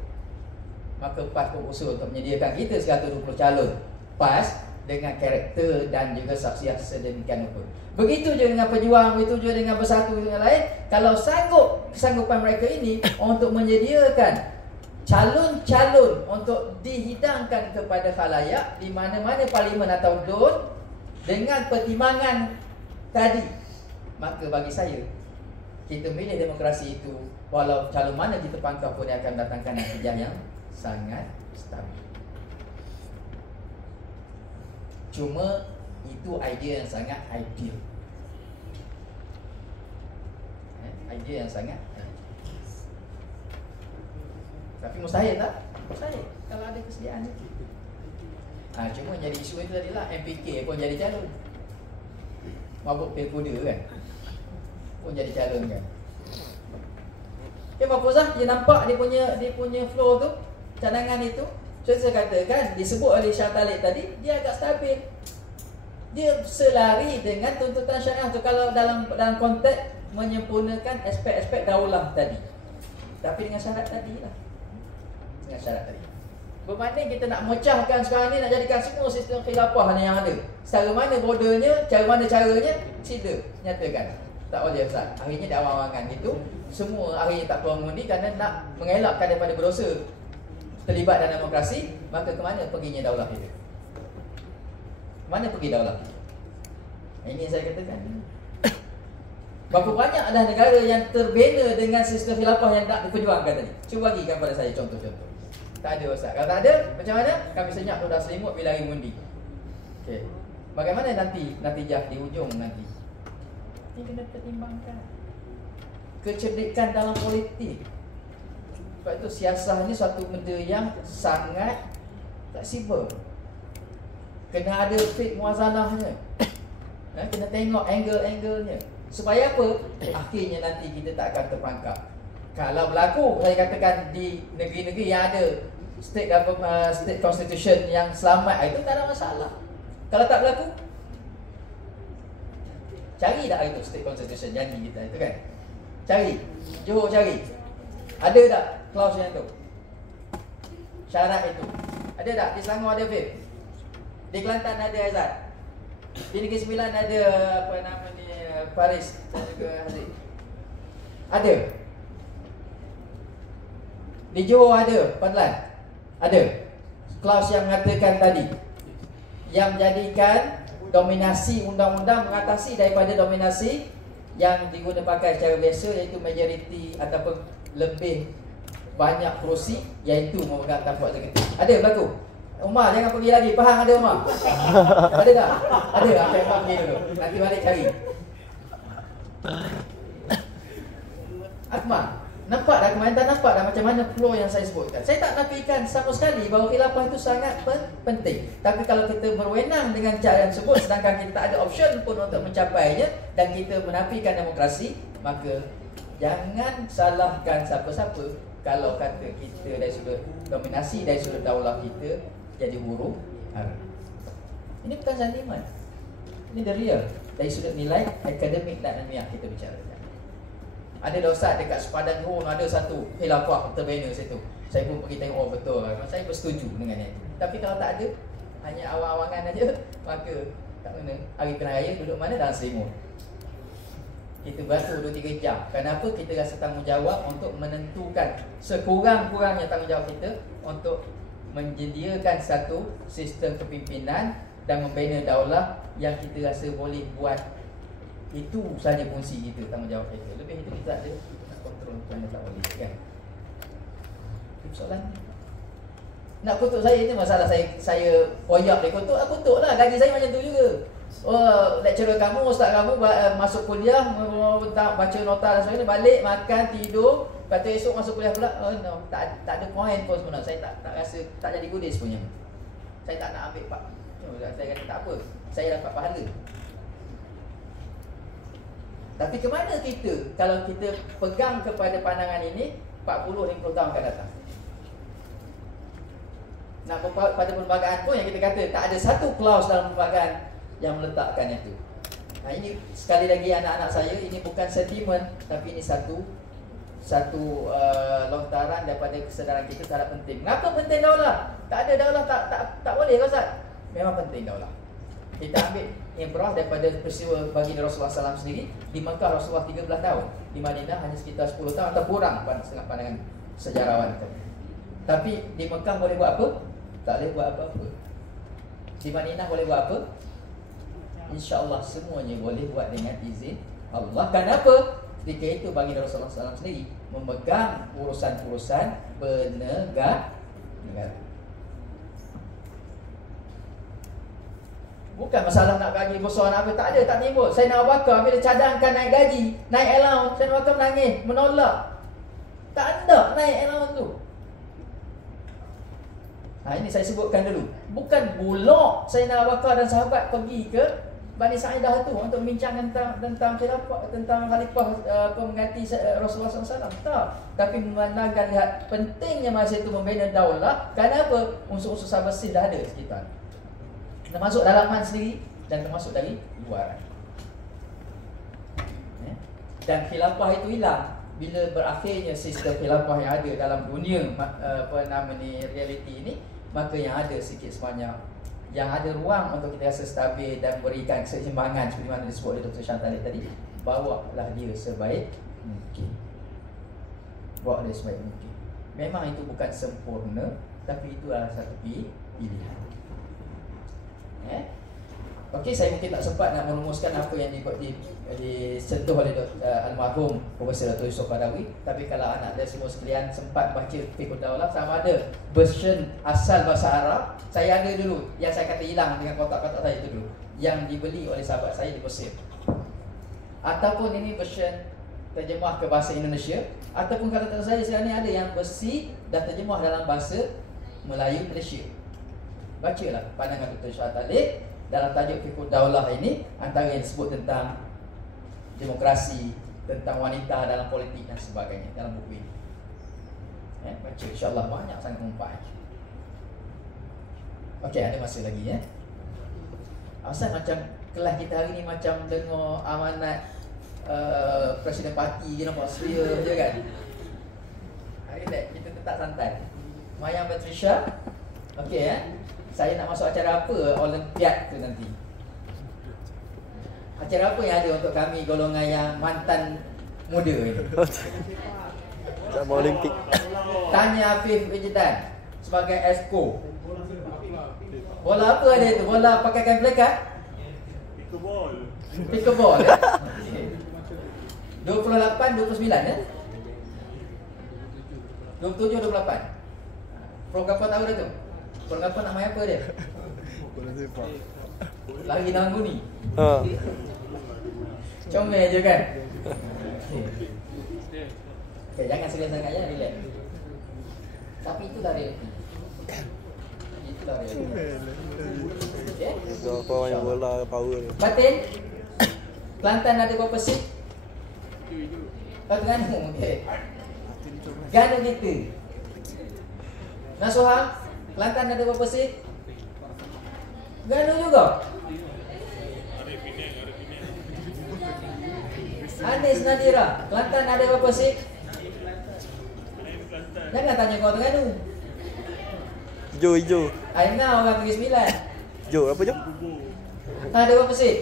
Maka PAS pun usul untuk menyediakan kita 120 calon PAS dengan karakter dan juga saksiah sedemikian rupa. Begitu je dengan pejuang, begitu je dengan Bersatu dengan lain. Kalau sanggup kesanggupan mereka ini untuk menyediakan calon-calon untuk dihidangkan kepada khalayak di mana-mana parlimen atau DUN dengan pertimbangan tadi, maka bagi saya kita milih demokrasi itu, walau calon mana kita pangkal pun dia akan datangkan natijah yang sangat stabil. Cuma itu idea yang sangat ideal. Idea yang sangat tapi mustahil tak? Mustahil kalau ada kesediaan itu. Cuma jadi isu itu tadi lah, MPK pun jadi calon. Mabuk pilkuda kan pun jadi calon kan. Okay, Pak Fuzah, dia nampak dia punya flow tu, cadangan itu. So saya katakan, disebut oleh Syah Talib tadi, dia agak stabil. Dia selari dengan tuntutan syariah tu kalau dalam konteks menyempurnakan aspek-aspek daulah tadi. Tapi dengan syarat tadi lah. Dengan syarat tadi. Berbanding kita nak mecahkan sekarang ni, nak jadikan semua sistem khilafah ni yang ada. Secara mana bordernya, cara mana caranya, sila nyatakan. Tak boleh Ustaz. Akhirnya dia awang-awangan gitu. Semua akhirnya tak keluar mengundi kerana nak mengelakkan daripada berdosa terlibat dalam demokrasi. Maka ke mana perginya daulah itu? Mana pergi daulah itu? Ini yang saya katakan. Berapa banyak adalah negara yang terbina dengan sistem khilafah yang tak diperjuangkan tadi. Cuba bagikan pada saya contoh-contoh. Tak ada Ustaz. Kalau tak ada, macam mana? Kami senyap tu dah selimut bila hari undi. Okay. Bagaimana nanti natijah di ujung nanti? Ini kena pertimbangkan. Kecerdikan dalam politik. Sebab itu siasah ni suatu benda yang sangat fleksibel. Kena ada fit muazanahnya. Kena tengok angle-angle-nya. Supaya apa? Akhirnya nanti kita tak akan terpangkap. Kalau berlaku, saya katakan di negeri-negeri yang ada state constitution yang selamat, itu tak ada masalah. Kalau tak berlaku, cari tak itu state constitution janji kita itu kan? Cari, Johor cari. Ada tak clause yang tu? Syarat itu. Ada tak? Di Selangor ada Fib? Di Kelantan ada Azad? Di Negeri Sembilan ada apa nama ni, Paris dan juga Haziq? Ada. Di Johor ada, Padlan? Ada. Klaus yang mengatakan tadi, yang menjadikan dominasi undang-undang mengatasi daripada dominasi yang digunakan pakai secara biasa, iaitu majoriti ataupun lebih banyak kerusi, iaitu memegang tampuk eksekutif. Ada berlaku? Umar jangan pergi lagi, faham ada Umar? Ada tak? Ada, apa yang pergi dulu. Nanti balik cari. Akmal, nampak dah kemarin, tak nampak dah macam mana flow yang saya sebutkan. Saya tak nafikan sama sekali bahawa khilafah itu sangat penting. Tapi kalau kita berwenang dengan cara yang tersebut, sedangkan kita tak ada option pun untuk mencapainya, dan kita menafikan demokrasi, maka jangan salahkan siapa-siapa kalau kata kita dari sudut dominasi, dari sudut daulah kita jadi huru hara. Ini bukan zaliman. Ini the real. Dari sudut nilai akademik dan ilmiah kita bicara. Ada dosa dekat sepadan Johor, ada satu khilafah terbina situ. Saya pun pergi tengok, oh betul. Saya bersetuju dengan itu. Tapi kalau tak ada, hanya awang-awangan aja, maka tak mana. Hari kena raya duduk mana? Dalam selimut. Kita beratur 2-3 jam. Kenapa? Kita rasa tanggungjawab untuk menentukan sekurang-kurangnya tanggungjawab kita untuk menyediakan satu sistem kepimpinan dan membina daulah yang kita rasa boleh buat. Itu saja fungsi kita, tanggungjawab kita. Lebih itu kita ada nak kontrol, kerana tak boleh kan. Itu soalan. Nak kutuk saya ni masalah saya koyak dia kutuk, kutuk lah. Gaji saya macam tu juga. Oh, lecturer kamu, ustaz kamu masuk kuliah, baca nota dan sebagainya, balik makan, tidur, lepas tu esok masuk kuliah pula. Oh no, tak ada point pun sebenarnya. Saya tak rasa, tak jadi gudis punya. Saya tak nak ambil pak. Saya kata tak apa, saya dapat pahala. Tapi ke mana kita kalau kita pegang kepada pandangan ini 40-50 tahun akan datang? Nak pada perlembagaan pun yang kita kata tak ada satu clause dalam perlembagaan yang meletakkan itu. Nah, ini sekali lagi anak-anak saya, ini bukan sentimen, tapi ini satu lontaran daripada kesedaran kita terhadap penting. Mengapa penting daulah? Tak ada daulah tak boleh Ustaz. Memang penting daulah. Kita ambil ibrah daripada peristiwa baginda Rasulullah SAW sendiri. Di Mekah Rasulullah 13 tahun, di Madinah hanya sekitar 10 tahun atau kurang setengah pandangan sejarawan. Tapi di Mekah boleh buat apa? Tak boleh buat apa-apa. Di Madinah boleh buat apa? InsyaAllah semuanya boleh buat dengan izin Allah. Kenapa? Ketika itu baginda Rasulullah SAW sendiri memegang urusan-urusan bernegara. Bukan masalah nak gaji besar nak apa, tak ada, tak timbul. Saya nak bakar bila cadangkan naik gaji, naik allowance, saya nak bakar menangis, menolak. Tak ada naik allowance tu. Ini saya sebutkan dulu. Bukan bulok saya nak bakar dan sahabat pergi ke Bani Sa'idah tu untuk membincang tentang khilafah, tentang khalifah pengganti Rasulullah SAW. Tak. Tapi memandangkan lihat pentingnya masa itu membina daulah. Kenapa? Unsur-unsur sahabat bersih dah ada sekitar. Termasuk dalaman sendiri dan termasuk dari luar. Dan khilafah itu hilang bila berakhirnya sistem khilafah yang ada dalam dunia realiti ini. Maka yang ada sikit sebanyak, yang ada ruang untuk kita rasa stabil dan berikan keseimbangan seperti mana disebut oleh Dr. Syantali tadi, bawalah dia sebaik mungkin. Bawa dia sebaik mungkin. Memang itu bukan sempurna, tapi itu adalah satu pilihan. Okey, saya mungkin tak sempat nak merumuskan apa yang disentuh oleh almarhum Profesor Dr. Yusof Badawi. Tapi kalau anak dan semua sekalian sempat baca Fiqhud Daulah, sama ada version asal bahasa Arab, saya ada dulu, yang saya kata hilang dengan kotak-kotak saya itu dulu, yang dibeli oleh sahabat saya di Mesir. Ataupun ini version terjemah ke bahasa Indonesia, ataupun kalau saya sekarang ni ada yang versi dan terjemah dalam bahasa Melayu Malaysia. Bacalah pandangan Dr. Syantali dalam tajuk Fiqhud Daulah ini, antara yang disebut tentang demokrasi, tentang wanita dalam politik dan sebagainya dalam buku ini. Baca, insyaAllah banyak sangat manfaat. Okey, ada masa lagi ya. Asal macam kelas kita hari ni macam dengar amanat Presiden Parti je, nampak seria je kan. Relax, kita tetap santai. Mayang Patricia. Okey ya. Saya nak masuk acara apa Olimpiad tu nanti? Acara apa yang ada untuk kami golongan yang mantan muda ini? Sama Olimpik. Tanya Afif Ejdan sebagai esko. Bola apa ada itu? Bola pakaikan pelekat? Pickleball ya? 28, 29 ya? 27, 28. Program apa tahu dah tu? Program apa nak main apa dia? Lagi nanggu ni. Comel je kan? Okay, jangan serius sangat ya, relax. Tapi itulah realiti. Itulah realiti. Okay? So, kau yang bola power ni. Batin, Kelantan ada berapa seat? Terengganu, okey. Ganu kita. Nasuha, Kelantan ada berapa seat? Ganu juga. Anis Nadira, Kelantan ada berapa seat? Jangan tanya kau Terengganu. Hijau. Aina orang Negeri Sembilan. Hijau apa je? Ada berapa seat?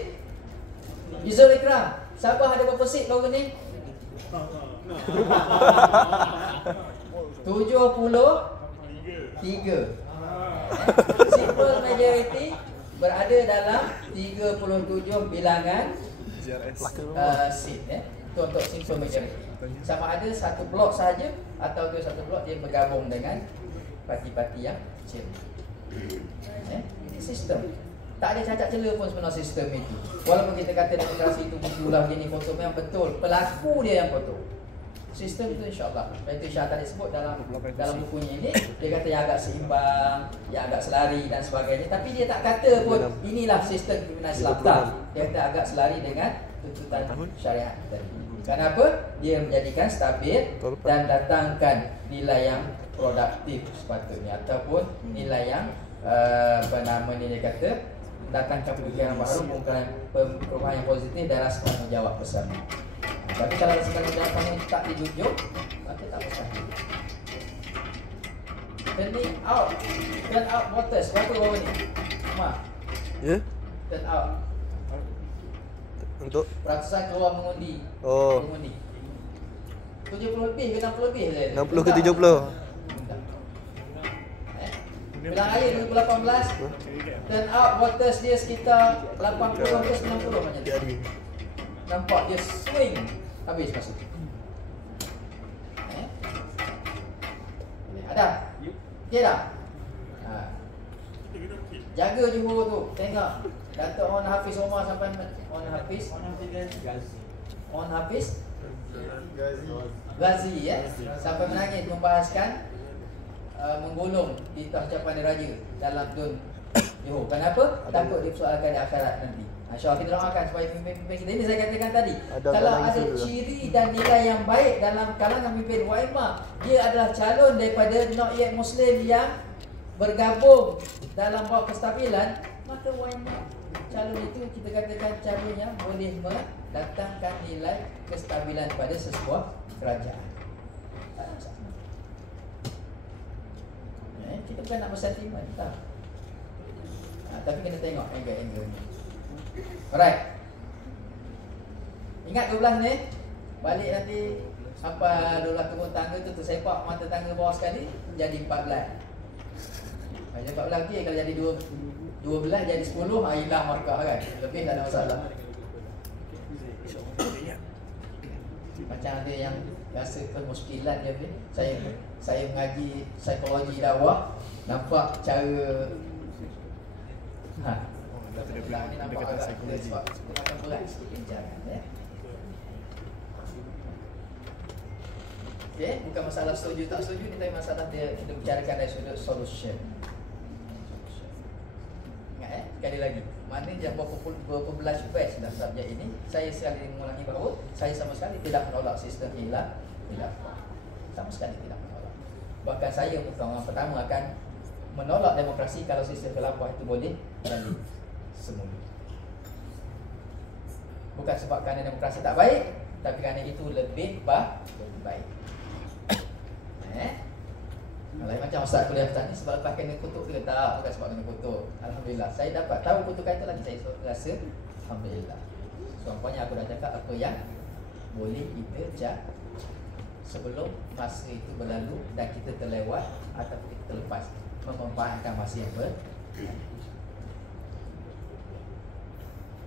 Yuzul Ikram, Sabah ada berapa seat kau ni? 73. Simple majority berada dalam 37 bilangan seat itu untuk simple majority. Sama ada satu blok sahaja atau dua satu blok dia bergabung dengan parti-parti yang kecil. Ini sistem. Tak ada cacat celah pun sebenarnya sistem itu. Walaupun kita kata demokrasi itu berulah begini kotor, memang betul. Pelaku dia yang kotor. Sistem itu insyaAllah. Itu Syah tadi sebut dalam bukunya ini. Dia kata yang agak seimbang, yang agak selari dan sebagainya. Tapi dia tak kata pun inilah sistem pimpinan Islam. Dia kata agak selari dengan tuntutan syariat tadi. Kenapa? Dia menjadikan stabil dan datangkan nilai yang produktif sepatutnya. Ataupun nilai yang dia kata datangkan pemikiran baru, mengumumkan perubahan yang positif dan rasa tanggungjawab besar. Tapi kalau sekali jawapan tak dijujuk, maka tak mustahil. Turn out voters. Berapa bawah ni? Mak? Ya? Turn out. Untuk? Peratusan keluar mengundi. Oh. Mengundi. 70 lebih ke 60 lebih saya? 60 ke 70? Bilang raya 2018, turn out voters dia sekitar 80 ke 90 macam tu. Nampak dia swing Habis masuk. Ada? Okey dah? Jaga Johor tu. Tengok Datuk On Hafiz Omar sampai On Hafiz Ghazi sampai menangis membahaskan menggolong di ucapan diraja dalam Dun Johor. Kenapa? Takut dipersoalkan di akhirat nanti. InsyaAllah kita doakan supaya pemimpin kita ini saya katakan tadi, kalau ada ciri dan nilai yang baik dalam kalangan pemimpin Waimah, dia adalah calon daripada not yet Muslim yang bergabung dalam bawah kestabilan, maka Waimah calon itu kita katakan calon yang boleh mendatangkan nilai kestabilan pada sebuah kerajaan. Tak ada masalah. Kita bukan nak bersentimen, tak. Tapi kena tengok angle-angle ni. Alright. Ingat 12 ni. Balik nanti sampai 12 turun tangga tu tersepak mata tangga bawah sekali, jadi 14. Kalau 14 okey, kalau jadi 12 jadi 10, hilang markah kan. Lebih tak ada masalah. Macam ada yang rasa kemuskilan dia ni. Saya mengaji psikologi dakwah, nampak cara ni nampak agak psikologi. Akan berat sikit bincang ya. Okey, bukan masalah setuju tak setuju ni, tapi masalah dia kita bicarakan dari sudut solution. Ingat sekali lagi. Mana je berapa belas batch dalam subjek ini, saya sekali mengulangi bahawa saya sama sekali tidak menolak sistem khilafah. Sama sekali tidak menolak. Bahkan saya bukan orang pertama akan menolak demokrasi kalau sistem khilafah itu boleh berlalu semula. Bukan sebab kerana demokrasi tak baik, tapi kerana itu lebih baik. Lain macam Ustaz kuliah tadi, sebab lepas kena kutuk ke tak? Bukan sebab kena kutuk. Alhamdulillah, saya dapat tahu kutukan itu lagi, saya rasa Alhamdulillah. Contohnya aku dah cakap apa yang boleh kita cak sebelum masa itu berlalu dan kita terlewat ataupun kita terlepas memanfaatkan masa yang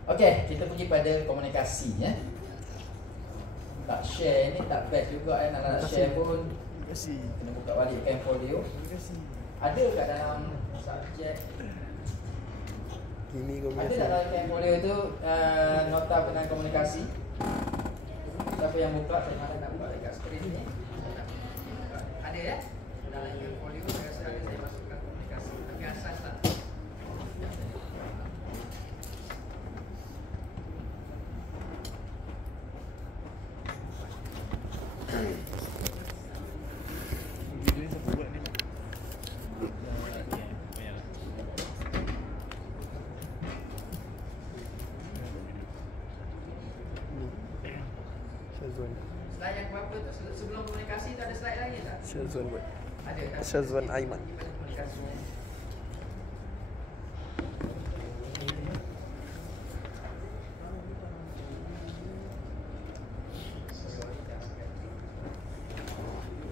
Okey, kita pergi pada komunikasi ya. Tak share ni tak best juga nak share pun. Kena buka balik portfolio. Ada kat dalam subjek ini ada tak dalam portfolio tu nota berkenaan komunikasi? Siapa yang buka? Saya malah nak buka dekat skrin ni. Ada ya? Dalam portfolio saya rasa ada, saya masukkan komunikasi. Tapi asas tak. Slide yang berapa tu? Sebelum komunikasi tu ada slide lagi tak? Syazwan buat. Ada tak? Syazwan Aiman.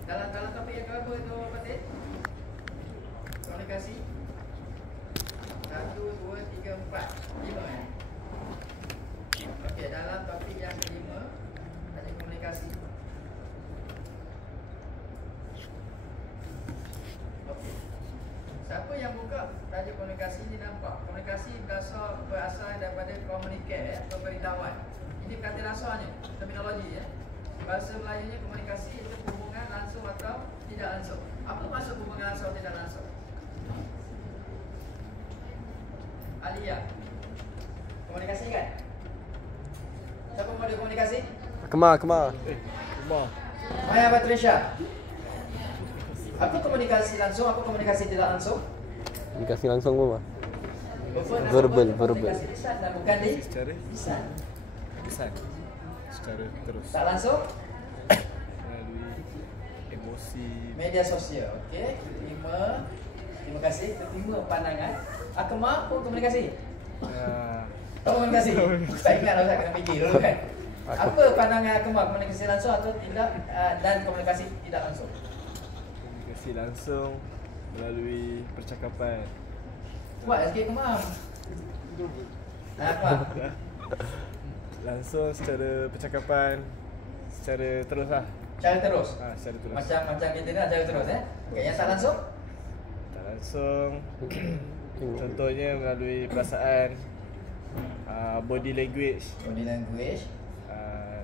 Dalam topik yang berapa tu Fatih? Komunikasi 1, 2, 3, 4 5 ya? Okey, dalam topik yang kelima ada komunikasi. Okey. Siapa yang buka tajuk komunikasi ni nampak? Komunikasi berasal daripada communicate, pemberitahuan. Ini kata dasarnya, terminologi ya. Bahasa Melayunya komunikasi itu hubungan langsung atau tidak langsung. Apa maksud hubungan langsung atau tidak langsung? Alia, komunikasi kan? Siapa mau ada komunikasi? Kemar. Maya Patricia. Apa komunikasi langsung, apa komunikasi tidak langsung? Komunikasi langsung apa? Verbal. Verbal. Komunikasi lisan dan bukan di Secara lisan. secara terus Tak langsung? melalui emosi. Media sosial. Okey, terima kasih. Terima pandangan. Akmal pun komunikasi. Komunikasi. Tak ingat lah, saya kena fikir dulu kan. Apa pandangan Akmal, komunikasi langsung atau tidak, dan komunikasi tidak langsung? Komunikasi langsung melalui percakapan. Buat sikit Akmal. Akmal. Langsung secara percakapan secara terus lah. Cara terus. Secara terus. Macam kita ni cara terus Okey, yang tak langsung? Tak langsung. Contohnya melalui perasaan, body language,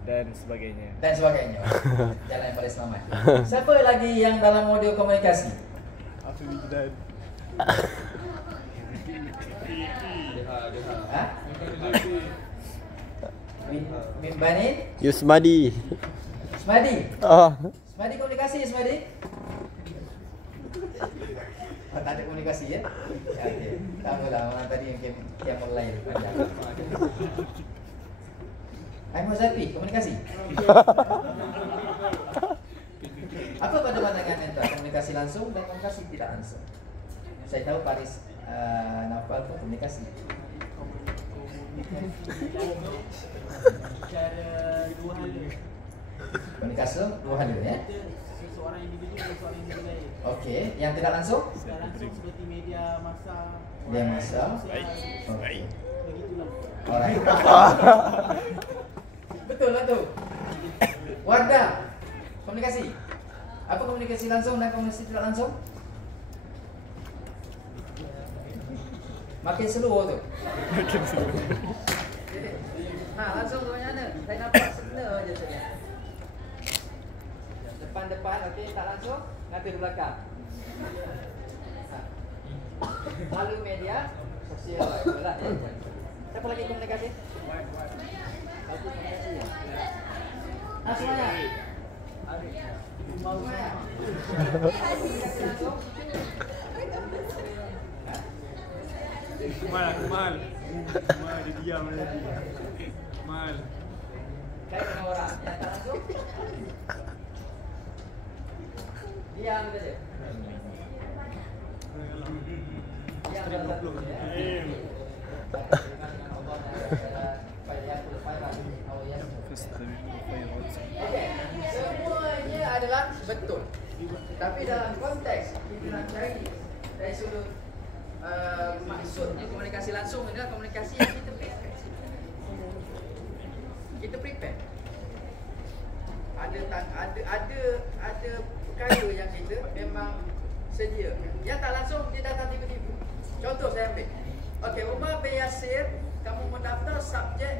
dan sebagainya. Jalan yang paling selamat. Siapa lagi yang dalam modul komunikasi? Afiq Wijdan. Ha? Min Banin? Yusmadi. Smadi? Ah. Smadi komunikasi, Smadi? Oh, tak ada komunikasi ya? Okey. Tak apalah, orang tadi mungkin yang lain panjang. Ahmad Zafi, komunikasi? Apa pada pandangan mentor? Komunikasi langsung dan komunikasi tidak langsung? Saya tahu Paris Naufal pun komunikasi. Cara dua hala. Komunikasi dua hala ya? Seorang individu dan seorang individu lain. Okey, yang tidak langsung? Tidak langsung seperti media massa. Media massa. Okey. Begitulah. Alright. Betul lah tu. Wardah, komunikasi. Apa komunikasi langsung dan komunikasi tidak langsung? Makin seluruh tu. Nah, langsung ke mana? Saya nampak sebenar je tu. Depan-depan, okey, tak langsung. Nanti di belakang. Lalu media sosial lah. Siapa lagi komunikasi? Semuanya. Semuanya. Kemal dia diam lagi. Kemal. Kait dengan orang yang tak langsung. Diam saja. Diam saja. Okey, semuanya adalah betul. Tapi dalam konteks kita nak cari dari sudut maksudnya komunikasi langsung adalah komunikasi yang kita prepare. Kita prepare. Ada perkara yang kita memang sedia. Yang tak langsung dia datang tiba-tiba. Contoh saya ambil. Okey, Umar bin Yasir, kamu mendaftar subjek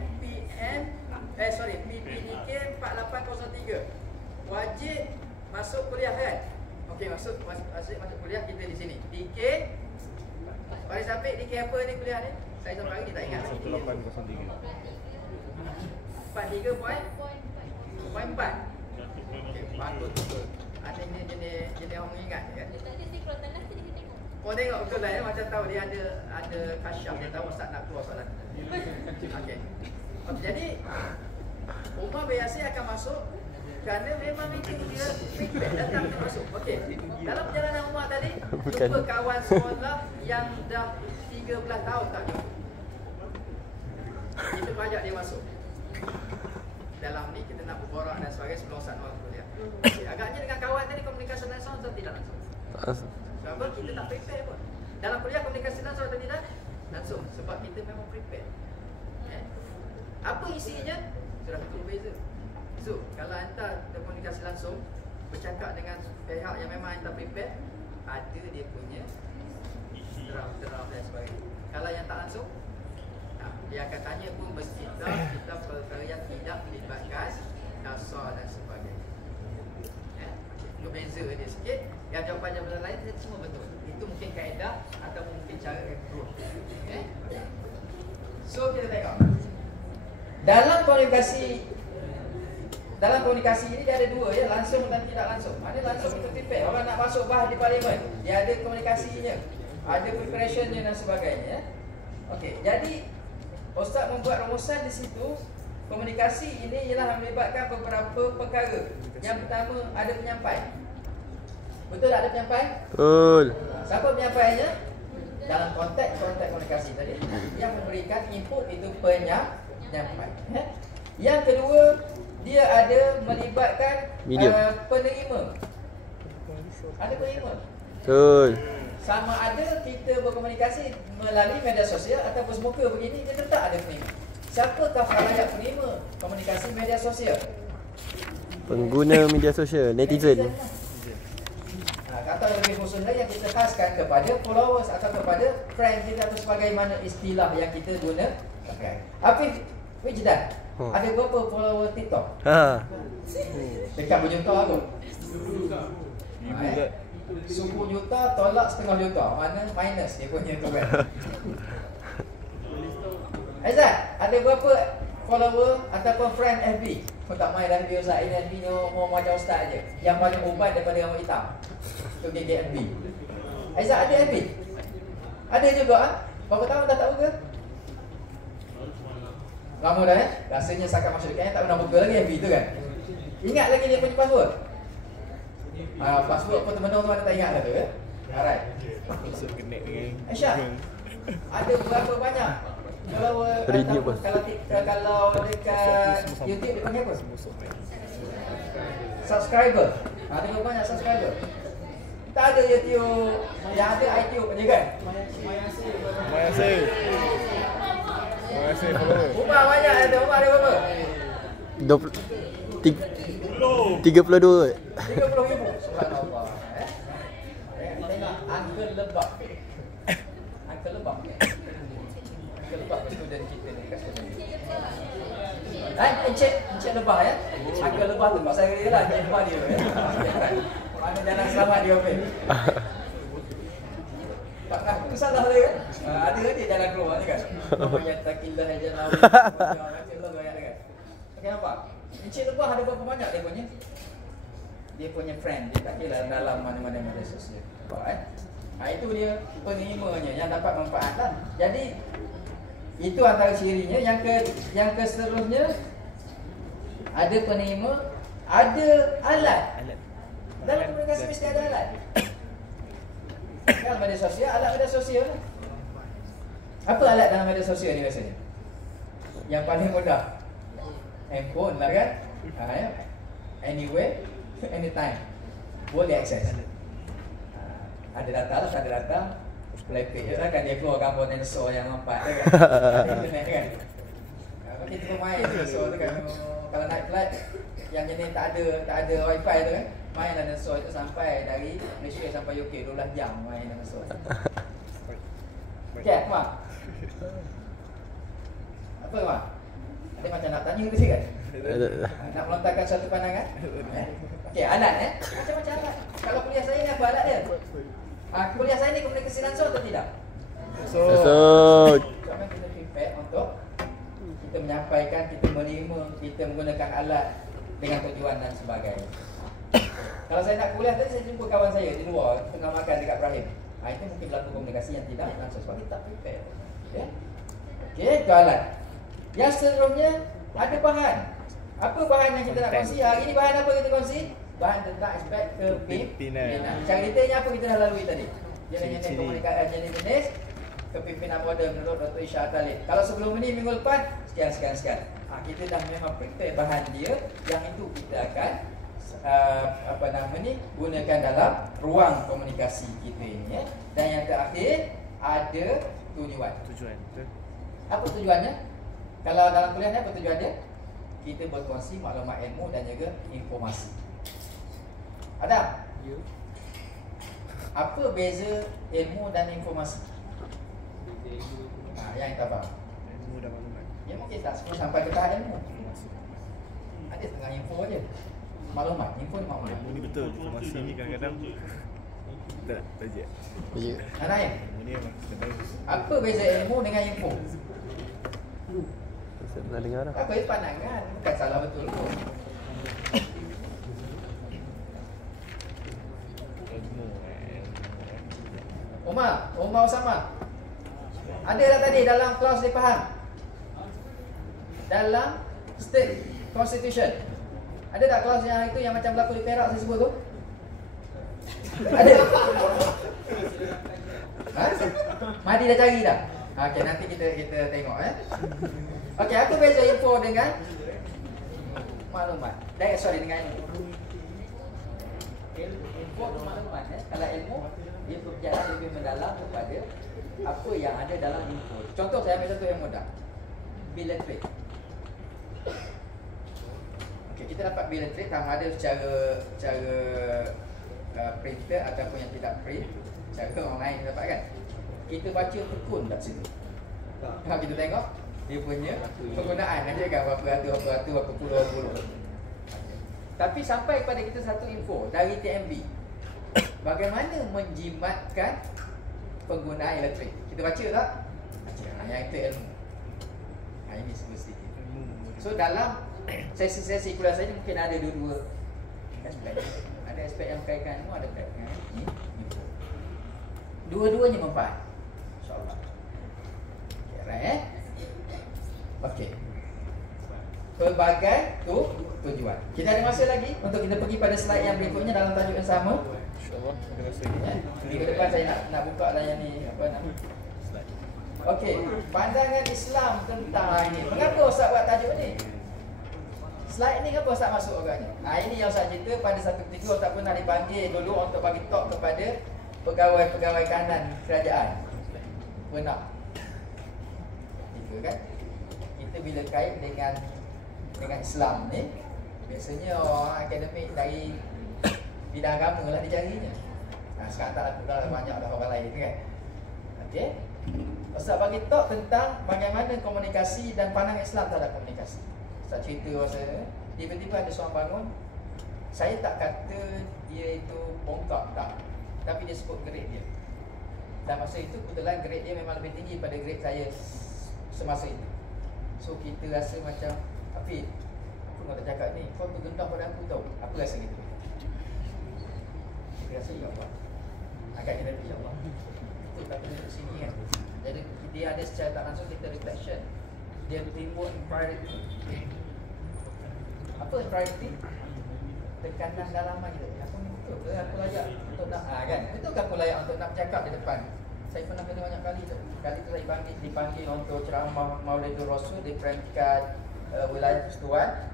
PPDK 4803. Wajib masuk kuliah kan? Okey, masuk kuliah kita di sini. DK Paris Afiq, DK apa ni kuliah ni? Saya sampai hari ni tak ingat. 1803. 43.4. Okey, patut betul. Ada jenis orang ingat kan? Oh, tengok betul lah ya, macam tahu dia ada kasyaf, dia tahu Ustaz nak keluar soalan. Okey. Jadi Umar bin Yasir akan masuk kerana memang itu dia prepare datang dia masuk. Okey. Dalam perjalanan Umar tadi jumpa kawan sekolah yang dah 13 tahun tak jumpa. Kita ajak dia masuk. Dalam ni kita nak berborak dan sebagainya sebelum Ustaz Noor kuliah. Okay, agaknya dengan kawan tadi komunikasi langsung atau tidak langsung? Sebab kita tak prepare pun. Dalam kuliah komunikasi langsung atau tidak? Langsung. Sebab kita memang prepare. Apa isinya? Sudah tentu beza. So, kalau anda komunikasi langsung, bercakap dengan pihak yang memang anda prepare, ada dia punya draft dan sebagainya. Kalau yang tak langsung, dia akan tanya pun mesti kita perkara yang tidak melibatkan dasar dan sebagainya. Itu beza dia sikit. Yang jawapan-jawapan lain dia semua betul. Itu mungkin kaedah atau mungkin cara approach. So kita tengok. Dalam komunikasi ini dia ada dua ya, langsung dan tidak langsung. Mana langsung itu prepare. Orang nak masuk bahas di parlimen, dia ada komunikasinya, ada preparationnya dan sebagainya. Okey, jadi Ustaz membuat rumusan di situ. Komunikasi ini ialah melibatkan beberapa perkara. Yang pertama ada penyampai. Betul tak ada penyampai? Betul. Siapa penyampainya? Dalam konteks komunikasi tadi, yang memberikan input itu penyampai. Yang kedua, dia ada melibatkan penerima. Ada penerima. Betul. Sama ada kita berkomunikasi melalui media sosial atau bersemuka begini, dia tetap ada penerima. Siapakah khalayak penerima komunikasi media sosial? Pengguna media sosial, netizen. Kata yang lebih khusus lagi yang kita khaskan kepada followers atau kepada friend kita atau sebagaimana istilah yang kita guna. Afif, Wijdan, ada berapa follower TikTok? Ha. Dekat berjuta kot. 10 juta tolak setengah juta. Mana minus dia punya tu kan. Aizat, ada berapa follower ataupun friend FB? Kau tak main FB Ustaz, ini FB ni mau macam Ustaz je. Yang paling ubat daripada rambut hitam. Tu gigi FB. Aizat ada FB? Ada juga ah. Berapa tahun dah tak buka? Lama dah Rasanya sakat masuk dekat tak pernah buka lagi FB tu kan. Ingat lagi dia punya password? Password apa teman-teman tu ada tak ingat dah tu Alright. Masuk connect dengan Aisyah, ada berapa banyak kalau dekat YouTube dia panggil apa? Subscriber. Ada berapa banyak subscriber? Tak ada YouTube. Yang ada iTunes je kan? Terima kasih follower. Umar banyak ada. Umar ada berapa? 32. 30,000. Subhanallah. Tengok angka lebak. Angka lebak. Angka lebak student kita ni kat student. Encik lebah ya. Angka lebah tu mak saya lah. Encik lebah dia ya. Mana jalan selamat dia Opin. Tak aku salah dia kan. Ada dia jalan keluar ni kan. Namanya takillah aja lawan. Macam lo gaya kan. Okey nampak? Encik lebah ada berapa banyak dia punya? Dia punya friend. Dia tak kira dalam mana-mana media sosial. Itu dia penerimanya yang dapat manfaat lah. Jadi itu antara cirinya. Yang seterusnya ada penerima, ada alat. Dalam komunikasi mesti ada alat. Dalam media sosial, alat media sosial lah. Apa alat dalam media sosial ni biasanya? Yang paling mudah handphone lah kan. Anywhere, anytime boleh akses. Ada data lah, ada data Blackpink je lah kan, dia keluar gambar dinosaur yang nampak tu kan. Internet kan. Kita pun main dinosaur tu kan. Kalau naik flight yang jenis tak ada wifi tu kan, main dinosaur itu sampai dari Malaysia sampai UK 12 jam main dinosaur. Okay, Mak. Apa Mak? Ada macam nak tanya ke kan? Nak melontarkan satu pandangan? Okey, alat macam-macam alat. Kalau kuliah saya ni apa alat dia? Kuliah saya ni komunikasi langsung atau tidak? Betul. Kami kita prepare untuk kita menyampaikan, kita menerima, kita menggunakan alat dengan tujuan dan sebagainya. Kalau saya nak kuliah tadi, saya jumpa kawan saya di luar tengah makan dekat Ibrahim. Itu mungkin berlaku komunikasi yang tidak langsung sebab kita tak prepare. Okay? Okey, itu alat. Yang seterusnya ada bahan. Apa bahan yang kita nak kongsi? Hari ini bahan apa kita kongsi? Bahan tentang aspek kepimpinan. Cara detailnya apa kita dah lalui tadi? Jenis komunikasi, jenis kepimpinan moden menurut Dr. Isha Khalid. Kalau sebelum ini minggu lepas, sekian. Kita dah memang prepare bahan dia. Yang itu kita akan gunakan dalam ruang komunikasi kita ini ya. Dan yang terakhir ada tujuan. Apa tujuannya? Kalau dalam kuliah ni apa tujuan dia? Kita berkongsi maklumat ilmu dan juga informasi. Ada? Ya. Apa beza ilmu dan informasi? Yang kita faham. Ilmu dan maklumat. Ya mungkin tak semua sampai ke tahap ilmu. Ada setengah info aja. Maklumat, info ni maklumat. Ilmu ni betul. Informasi ni kadang-kadang tak tajak. Ya. Ada ya? Ilmu ni memang kita tahu. Apa beza ilmu dengan info? Saya pernah dengar dah. Apa itu pandangan? Bukan salah betul pun. Umar Osama. Ada tak tadi dalam clause dia faham? Dalam state constitution. Ada tak clause yang itu yang macam berlaku di Perak saya sebut tu? Ada? Madi dah cari dah? Okey, nanti kita tengok Okey, apa beza info dengan maklumat? Dengan ilmu. Info tu maklumat Kalau ilmu dia berbicara lebih mendalam kepada apa yang ada dalam info. Contoh saya ambil contoh yang mudah. Bill and trade. Okey, Okey, kita dapat bil elektrik sama ada cara printer ataupun yang tidak print, cara online dapat kan. Kita baca tekun kat situ. Kalau kita tengok dia punya penggunaan aja kan berapa ratus, berapa puluh. Tapi sampai kepada kita satu info dari TMB. Bagaimana menjimatkan penggunaan elektrik. Kita baca tak? Baca. Yang itu ilmu. Ini sedikit. So dalam sesi-sesi kuliah saya ni mungkin ada dua aspek. Ada aspek yang berkaitan ilmu, ada berkaitan ini. Dua-duanya manfaat. InsyaAllah. Okay, right, Okey. Pelbagai tujuan. Kita ada masa lagi untuk kita pergi pada slide yang berikutnya dalam tajuk yang sama. InsyaAllah ada rasa lagi. Ya. Minggu depan saya nak buka lah yang ni apa nama. Okey, pandangan Islam tentang ini. Mengapa Ustaz buat tajuk ni? Slide ni kenapa Ustaz masuk agaknya? Ini yang Ustaz cerita pada satu ketika Ustaz pernah dipanggil dulu untuk bagi talk kepada pegawai-pegawai kanan kerajaan. Pernah. Itu kan? Kita bila kait dengan Islam ni, biasanya orang akademik dari bidang agama lah dicarinya. Sekarang tak laku dah, banyak dah orang lain kan. Okey. Ustaz bagi talk tentang bagaimana komunikasi dan pandangan Islam terhadap komunikasi. Ustaz cerita saya, tiba-tiba ada seorang bangun. Saya tak kata dia itu bongkak, tak. Tapi dia sebut grade dia. Dan masa itu kebetulan grade dia memang lebih tinggi pada grade saya semasa itu. So kita rasa macam, Hafid, apa kau tak cakap ni? Kau tergentar pada aku tau. Apa rasa gitu? Kita rasa, ya Allah. Agaknya dari ya Allah. Itu kata duduk sini kan. Jadi dia ada secara tak langsung kita reflection. Dia timbul priority. Apa priority? Tekanan dalaman kita. Aku ni betul ke aku layak untuk nak kan? Betul ke aku layak untuk nak bercakap di depan? Saya pernah kena banyak kali tu. Kali tu saya dipanggil untuk ceramah Maulidur Rasul di peringkat wilayah Persekutuan.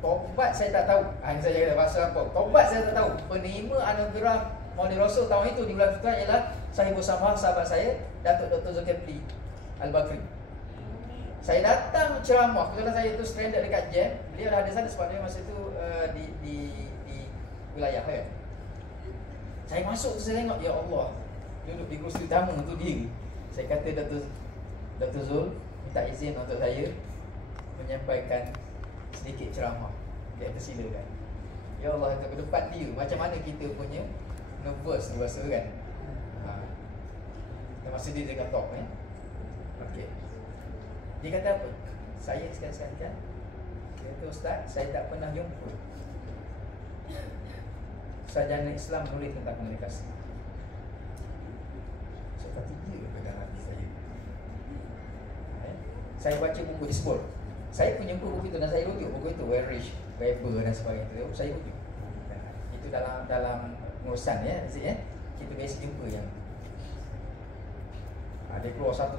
Tobat saya tak tahu. Ini saya cakap bahasa apa? Tobat saya tak tahu. Penerima anugerah Maulidur Rasul tahun itu di bulan Persekutuan ialah saya bersama sahabat saya, Datuk Dr. Zulkifli Al-Bakri. Saya datang ceramah, kebetulan saya tu stranded dekat Jem. Beliau dah ada sana sebab dia masa tu di wilayah kan. Saya masuk tu saya tengok, ya Allah, duduk di kursi utama untuk dia. Saya kata Dr. Zul minta izin untuk saya menyampaikan sedikit ceramah. Dia tersilakan. Ya Allah, ke depan dia macam mana kita punya nervous dia rasa kan. Masa dia dekat talk kan. Okey. Dia kata apa? Saya sekali-sekali kan. Dia kata, Ustaz, saya tak pernah jumpa sarjana Islam nulis tentang komunikasi. Saya kata dia pegang hati saya. Saya baca buku disebut. Saya pun jumpa buku itu dan saya rujuk buku itu, Weyrich, Weber dan sebagainya. Saya rujuk. Itu dalam urusan ya, kita biasa jumpa yang dia keluar satu.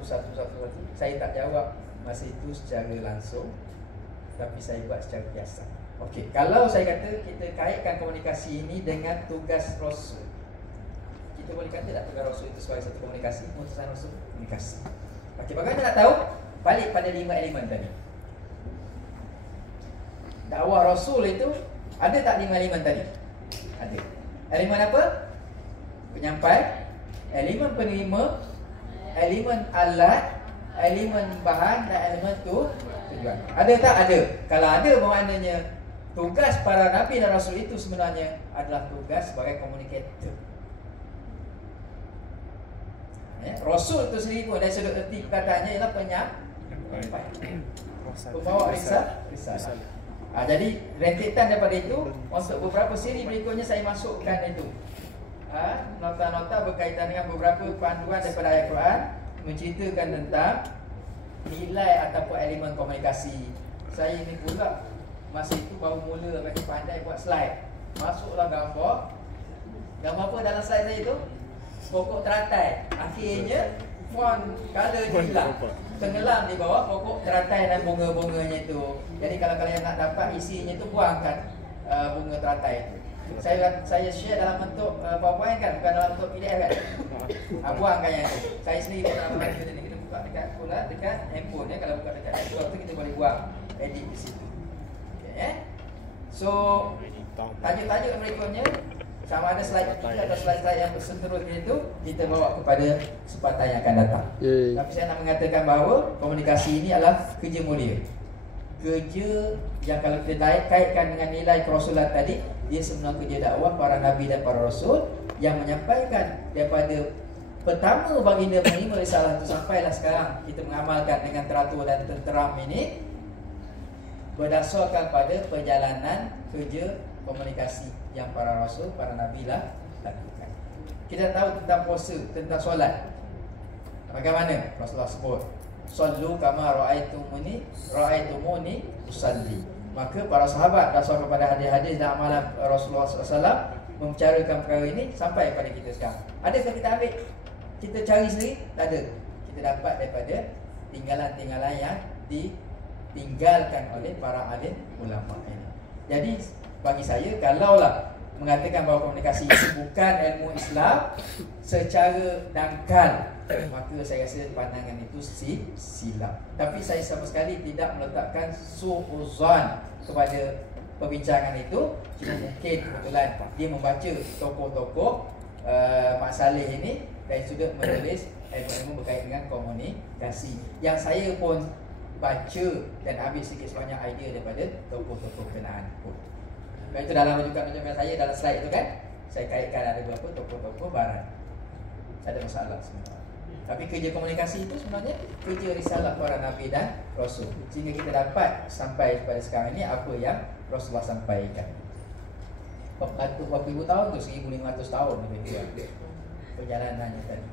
Saya tak jawab masa itu secara langsung, tapi saya buat secara biasa. Okey, kalau saya kata kita kaitkan komunikasi ini dengan tugas Rasul, kita boleh kata tak tugas Rasul itu sebagai satu komunikasi, utusan Rasul komunikasi. Okey, bagaimana nak tahu? Balik pada 5 elemen tadi. Dakwah Rasul itu ada tak 5 elemen tadi? Ada. Elemen apa? Penyampai, elemen penerima, elemen alat, elemen bahan dan elemen tujuan. Ada tak? Ada. Kalau ada, bermaknanya tugas para Nabi dan Rasul itu sebenarnya adalah tugas sebagai komunikator. Rasul itu sendiri pun dari sudut erti perkataannya ialah penyampai, pembawa risalah. Jadi rentetan daripada itu, untuk beberapa siri berikutnya saya masukkan itu nota-nota berkaitan dengan beberapa panduan daripada ayat Quran menceritakan tentang nilai ataupun elemen komunikasi. Saya ni pula masa itu baru mula bagi pandai buat slide. Masuklah gambar. Gambar apa dalam slide saya itu? Pokok teratai. Akhirnya font color hilang. Tenggelam di bawah pokok teratai dan bunga-bunganya itu. Jadi kalau kalian nak dapat isinya itu, buangkan bunga teratai itu. Saya share dalam bentuk PowerPoint kan, bukan dalam bentuk PDF kan. Buangkan yang itu. Saya sendiri pun dalam hal kita buka dekat handphone ya. Kalau buka dekat laptop tu kita boleh buang, edit di situ. Okay, So tajuk-tajuk berikutnya sama ada slide ketiga atau slide yang seterusnya itu kita bawa kepada kesempatan yang akan datang. Tapi saya nak mengatakan bahawa komunikasi ini adalah kerja mulia. Kerja yang kalau kita kaitkan dengan nilai kerasulan tadi, dia sebenarnya kerja dakwah para nabi dan para rasul yang menyampaikan daripada pertama baginda menerima risalah itu sampailah sekarang kita mengamalkan dengan teratur dan tenteram ini berdasarkan pada perjalanan kerja komunikasi yang para rasul, para nabi lah lakukan. Kita tahu tentang puasa, tentang solat. Bagaimana Rasulullah sebut? Sallu kama ra'aitumuni usalli. Maka para sahabat berdasarkan kepada hadis-hadis dan amalan Rasulullah SAW membicarakan perkara ini sampai pada kita sekarang. Adakah kita ambil, kita cari sendiri? Tak ada. Kita dapat daripada tinggalan-tinggalan yang ditinggalkan oleh para alim ulama ini. Jadi bagi saya, kalaulah mengatakan bahawa komunikasi itu bukan ilmu Islam secara dangkal, maka saya rasa pandangan itu silap. Tapi saya sama sekali tidak meletakkan su'uzan kepada perbincangan itu. Cuma mungkin kebetulan dia membaca tokoh-tokoh Mak Saleh ini dan sudah menulis ilmu berkaitan dengan komunikasi yang saya pun baca dan ambil sikit sebanyak idea daripada tokoh-tokoh kenaan pun. Itu dalam rujukan saya dalam slide itu kan, saya kaitkan ada beberapa tokoh-tokoh barat. Ada masalah sebenarnya. Tapi kerja komunikasi itu sebenarnya kerja risalah para nabi dan rasul. Sehingga kita dapat sampai pada sekarang ini apa yang Rasulullah sampaikan. Berapa ribu tahun tu, 1500 tahun lebih kurang perjalanannya tadi.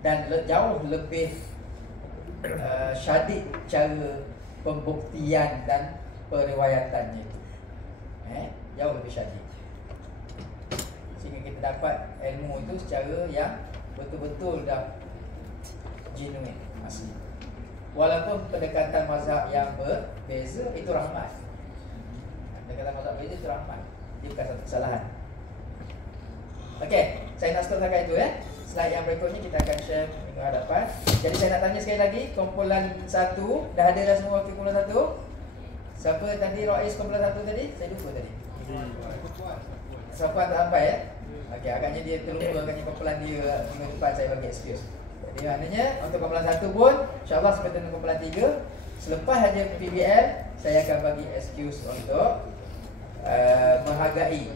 Dan jauh lebih syadid cara pembuktian dan periwayatannya itu. Jauh lebih syadid. Sehingga kita dapat ilmu itu secara yang betul-betul dah genuine, asli. Walaupun pendekatan mazhab yang berbeza itu rahmat. Pendekatan mazhab berbeza itu rahmat. Dia bukan satu kesalahan. Okey, saya nak stopkan itu ya. Slide yang berikutnya kita akan share minggu hadapan. Jadi saya nak tanya sekali lagi, kumpulan 1 dah ada dah semua wakil kumpulan 1? Siapa tadi Rais kumpulan 1 tadi? Saya lupa tadi. Siapa tak sampai ya? Okey, agaknya dia terlupa kan kumpulan dia minggu depan saya bagi excuse. Jadi maknanya untuk kumpulan 1 pun insya-Allah seperti dengan kumpulan 3 selepas haja PBL saya akan bagi excuse untuk menghargai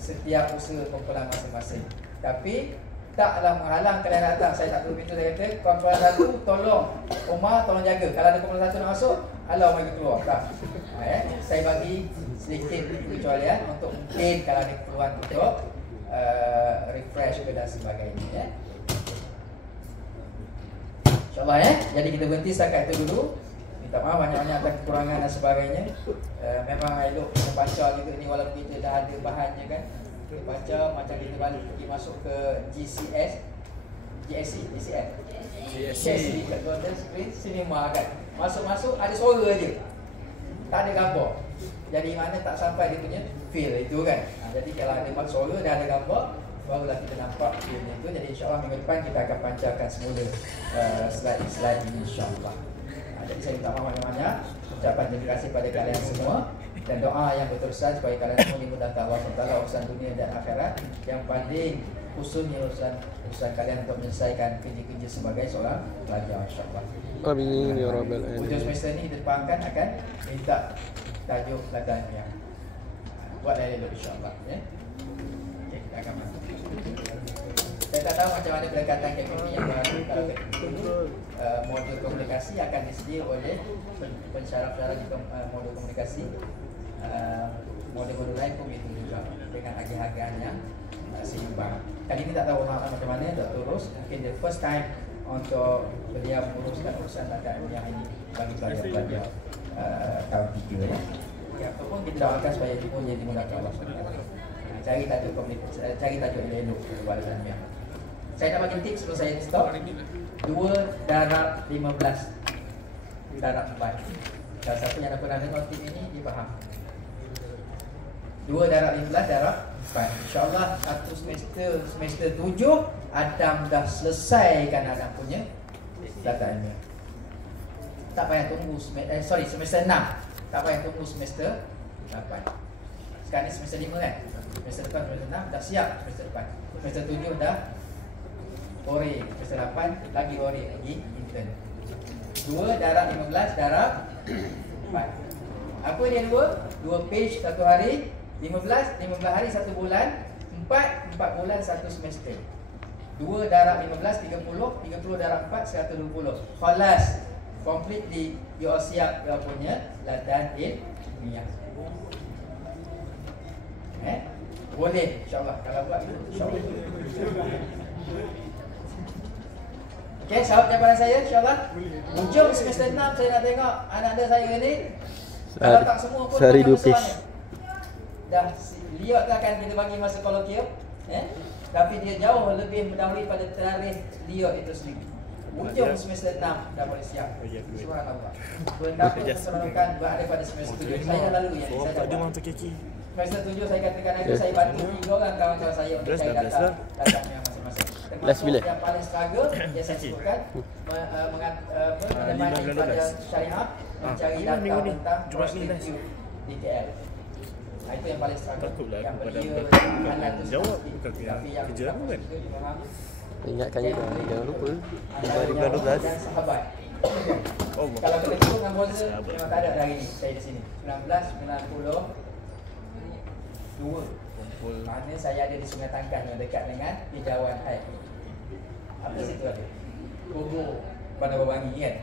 setiap usaha kumpulan masing-masing. Tapi taklah menghalang kalian datang. Saya tak tahu pintu, saya kata kumpulan 1 tolong Umar tolong jaga. Kalau ada kumpulan 1 nak masuk, halau mari keluar. Tak. Saya bagi sedikit kecualian untuk mungkin kalau ada keperluan untuk refresh dan sebagainya ya. InsyaAllah ya. Jadi kita berhenti setakat itu dulu. Minta maaf banyak-banyak atas kekurangan dan sebagainya. Memang elok kita baca juga ni walaupun kita dah ada bahannya kan. Kita baca macam kita balik pergi masuk ke GSC kat Golden Screen Cinema kan. Masuk-masuk ada suara je. Tak ada gambar. Jadi mana tak sampai dia punya feel itu kan. Jadi kalau ada suara dan ada gambar, barulah kita nampak filmnya itu. Jadi insyaAllah minggu depan kita akan pancarkan semula slide ini insyaAllah. Jadi saya minta maaf banyak-banyak. Ucapan terima kasih pada kalian semua. Dan doa yang berterusan supaya kalian semua dimudahkan Allah SWT urusan dunia dan akhirat. Yang paling khususnya urusan kalian untuk menyelesaikan kerja-kerja sebagai seorang pelajar insyaAllah. Amin ya rabbal alamin. Hujung semester ni kita depankan akan minta tajuk pelajaran yang buat lain insyaAllah ya. Okay, kita akan masuk. Saya tak tahu macam mana pendekatan KPP yang baru. Kalau dulu modul komunikasi akan disediakan oleh pensyarah-pensyarah modul komunikasi. Modul-modul lain pun itu juga dengan harga-hargaan yang seimbang. Kali ini tak tahu macam mana Dr. Ros. Mungkin the first time untuk beliau menguruskan urusan ladang yang ini bagi pelajar-pelajar tahun 3 ya. Apa pun kita doakan supaya dia pun jadi dimudahkan Allah SWT. Cari tajuk komunikasi, cari tajuk yang elok kepada Zania. Saya nak bagi tips sebelum saya stop. 2 darab 15 darab 4. Salah satu yang ada pernah dengar tip ini dia faham. 2 darab 15 darab 4. InsyaAllah satu semester 7 Adam dah selesaikan Adam punya data ilmiah. Tak payah tunggu semester 6. Tak payah tunggu semester 8. Sekarang ni semester 5 kan? Semester depan, semester 6 dah siap semester depan. Semester 7 dah ore. Semester 8 lagi ore lagi intern. 2 darab 15 darab 4. Apa dia 2 page satu hari, 15 hari satu bulan, 4 bulan satu semester. 2 darab 15 30 darab 4 120. Khalas. Completely you all siap you punya latihan ilmiah. Boleh insya-Allah kalau buat itu insya-Allah. Okey, sahut jawapan saya insya-Allah. Hujung semester 6 saya nak tengok anak-anak saya ni kalau tak semua pun sehari 2 page. Dah liot akan kita bagi masa kolokium, tapi dia jauh lebih mendahului pada tarikh liot itu sendiri. Hujung semester 6 dah boleh siap. Subhanallah. Pendapatan keseluruhan berada pada semester 7. Saya dah lalu yang saya dah buat. Semester 7 saya katakan lagi saya bantu 3 orang kawan-kawan saya untuk cari data yang masing-masing. Termasuk yang paling struggle yang saya sebutkan menemani pada syariah mencari data tentang prostitusi di KL. Itu yang paling struggle. Yang belia jawab bukan kerja aku kan. Ingatkan juga, jangan lupa 2012 dan sahabat. Kalau kita hitung dengan Bonza memang tak ada hari ni saya di sini. 1992. Mana saya ada di Sungai Tangkan yang dekat dengan Hijauan High. Apa situ ada? Gogo Bandar Babangi kan?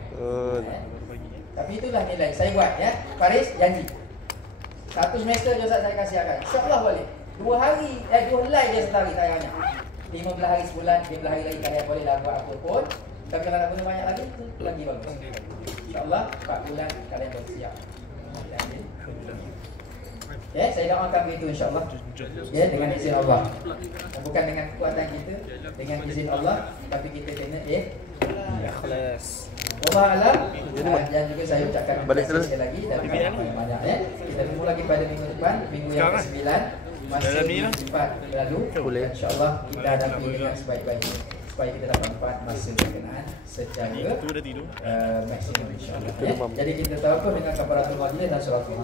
Tapi itulah nilai saya buat ya. Faris janji. Satu semester je saya kasih akan. InsyaAllah boleh. 2 helai dia setari saya banyak. 15 hari sebulan, 15 hari lagi kalian boleh lah buat apa pun. Tapi kalau nak guna banyak lagi, itu lagi bagus. InsyaAllah 4 bulan kalian boleh siap. Ya, saya doakan begitu insyaAllah. Ya, dengan izin Allah. Bukan dengan kekuatan kita, dengan izin Allah. Tapi kita kena ikhlas. Allah alam. Dan juga saya ucapkan terima kasih lagi dan banyak ya. Kita bertemu lagi pada minggu depan, minggu yang ke-9. Masih di tempat lalu. InsyaAllah kita hadapi dengan sebaik-baiknya supaya kita dapat manfaat masa berkenaan secara maksimum insyaAllah. Jadi kita tahu dengan kafaratul majlis dan suratul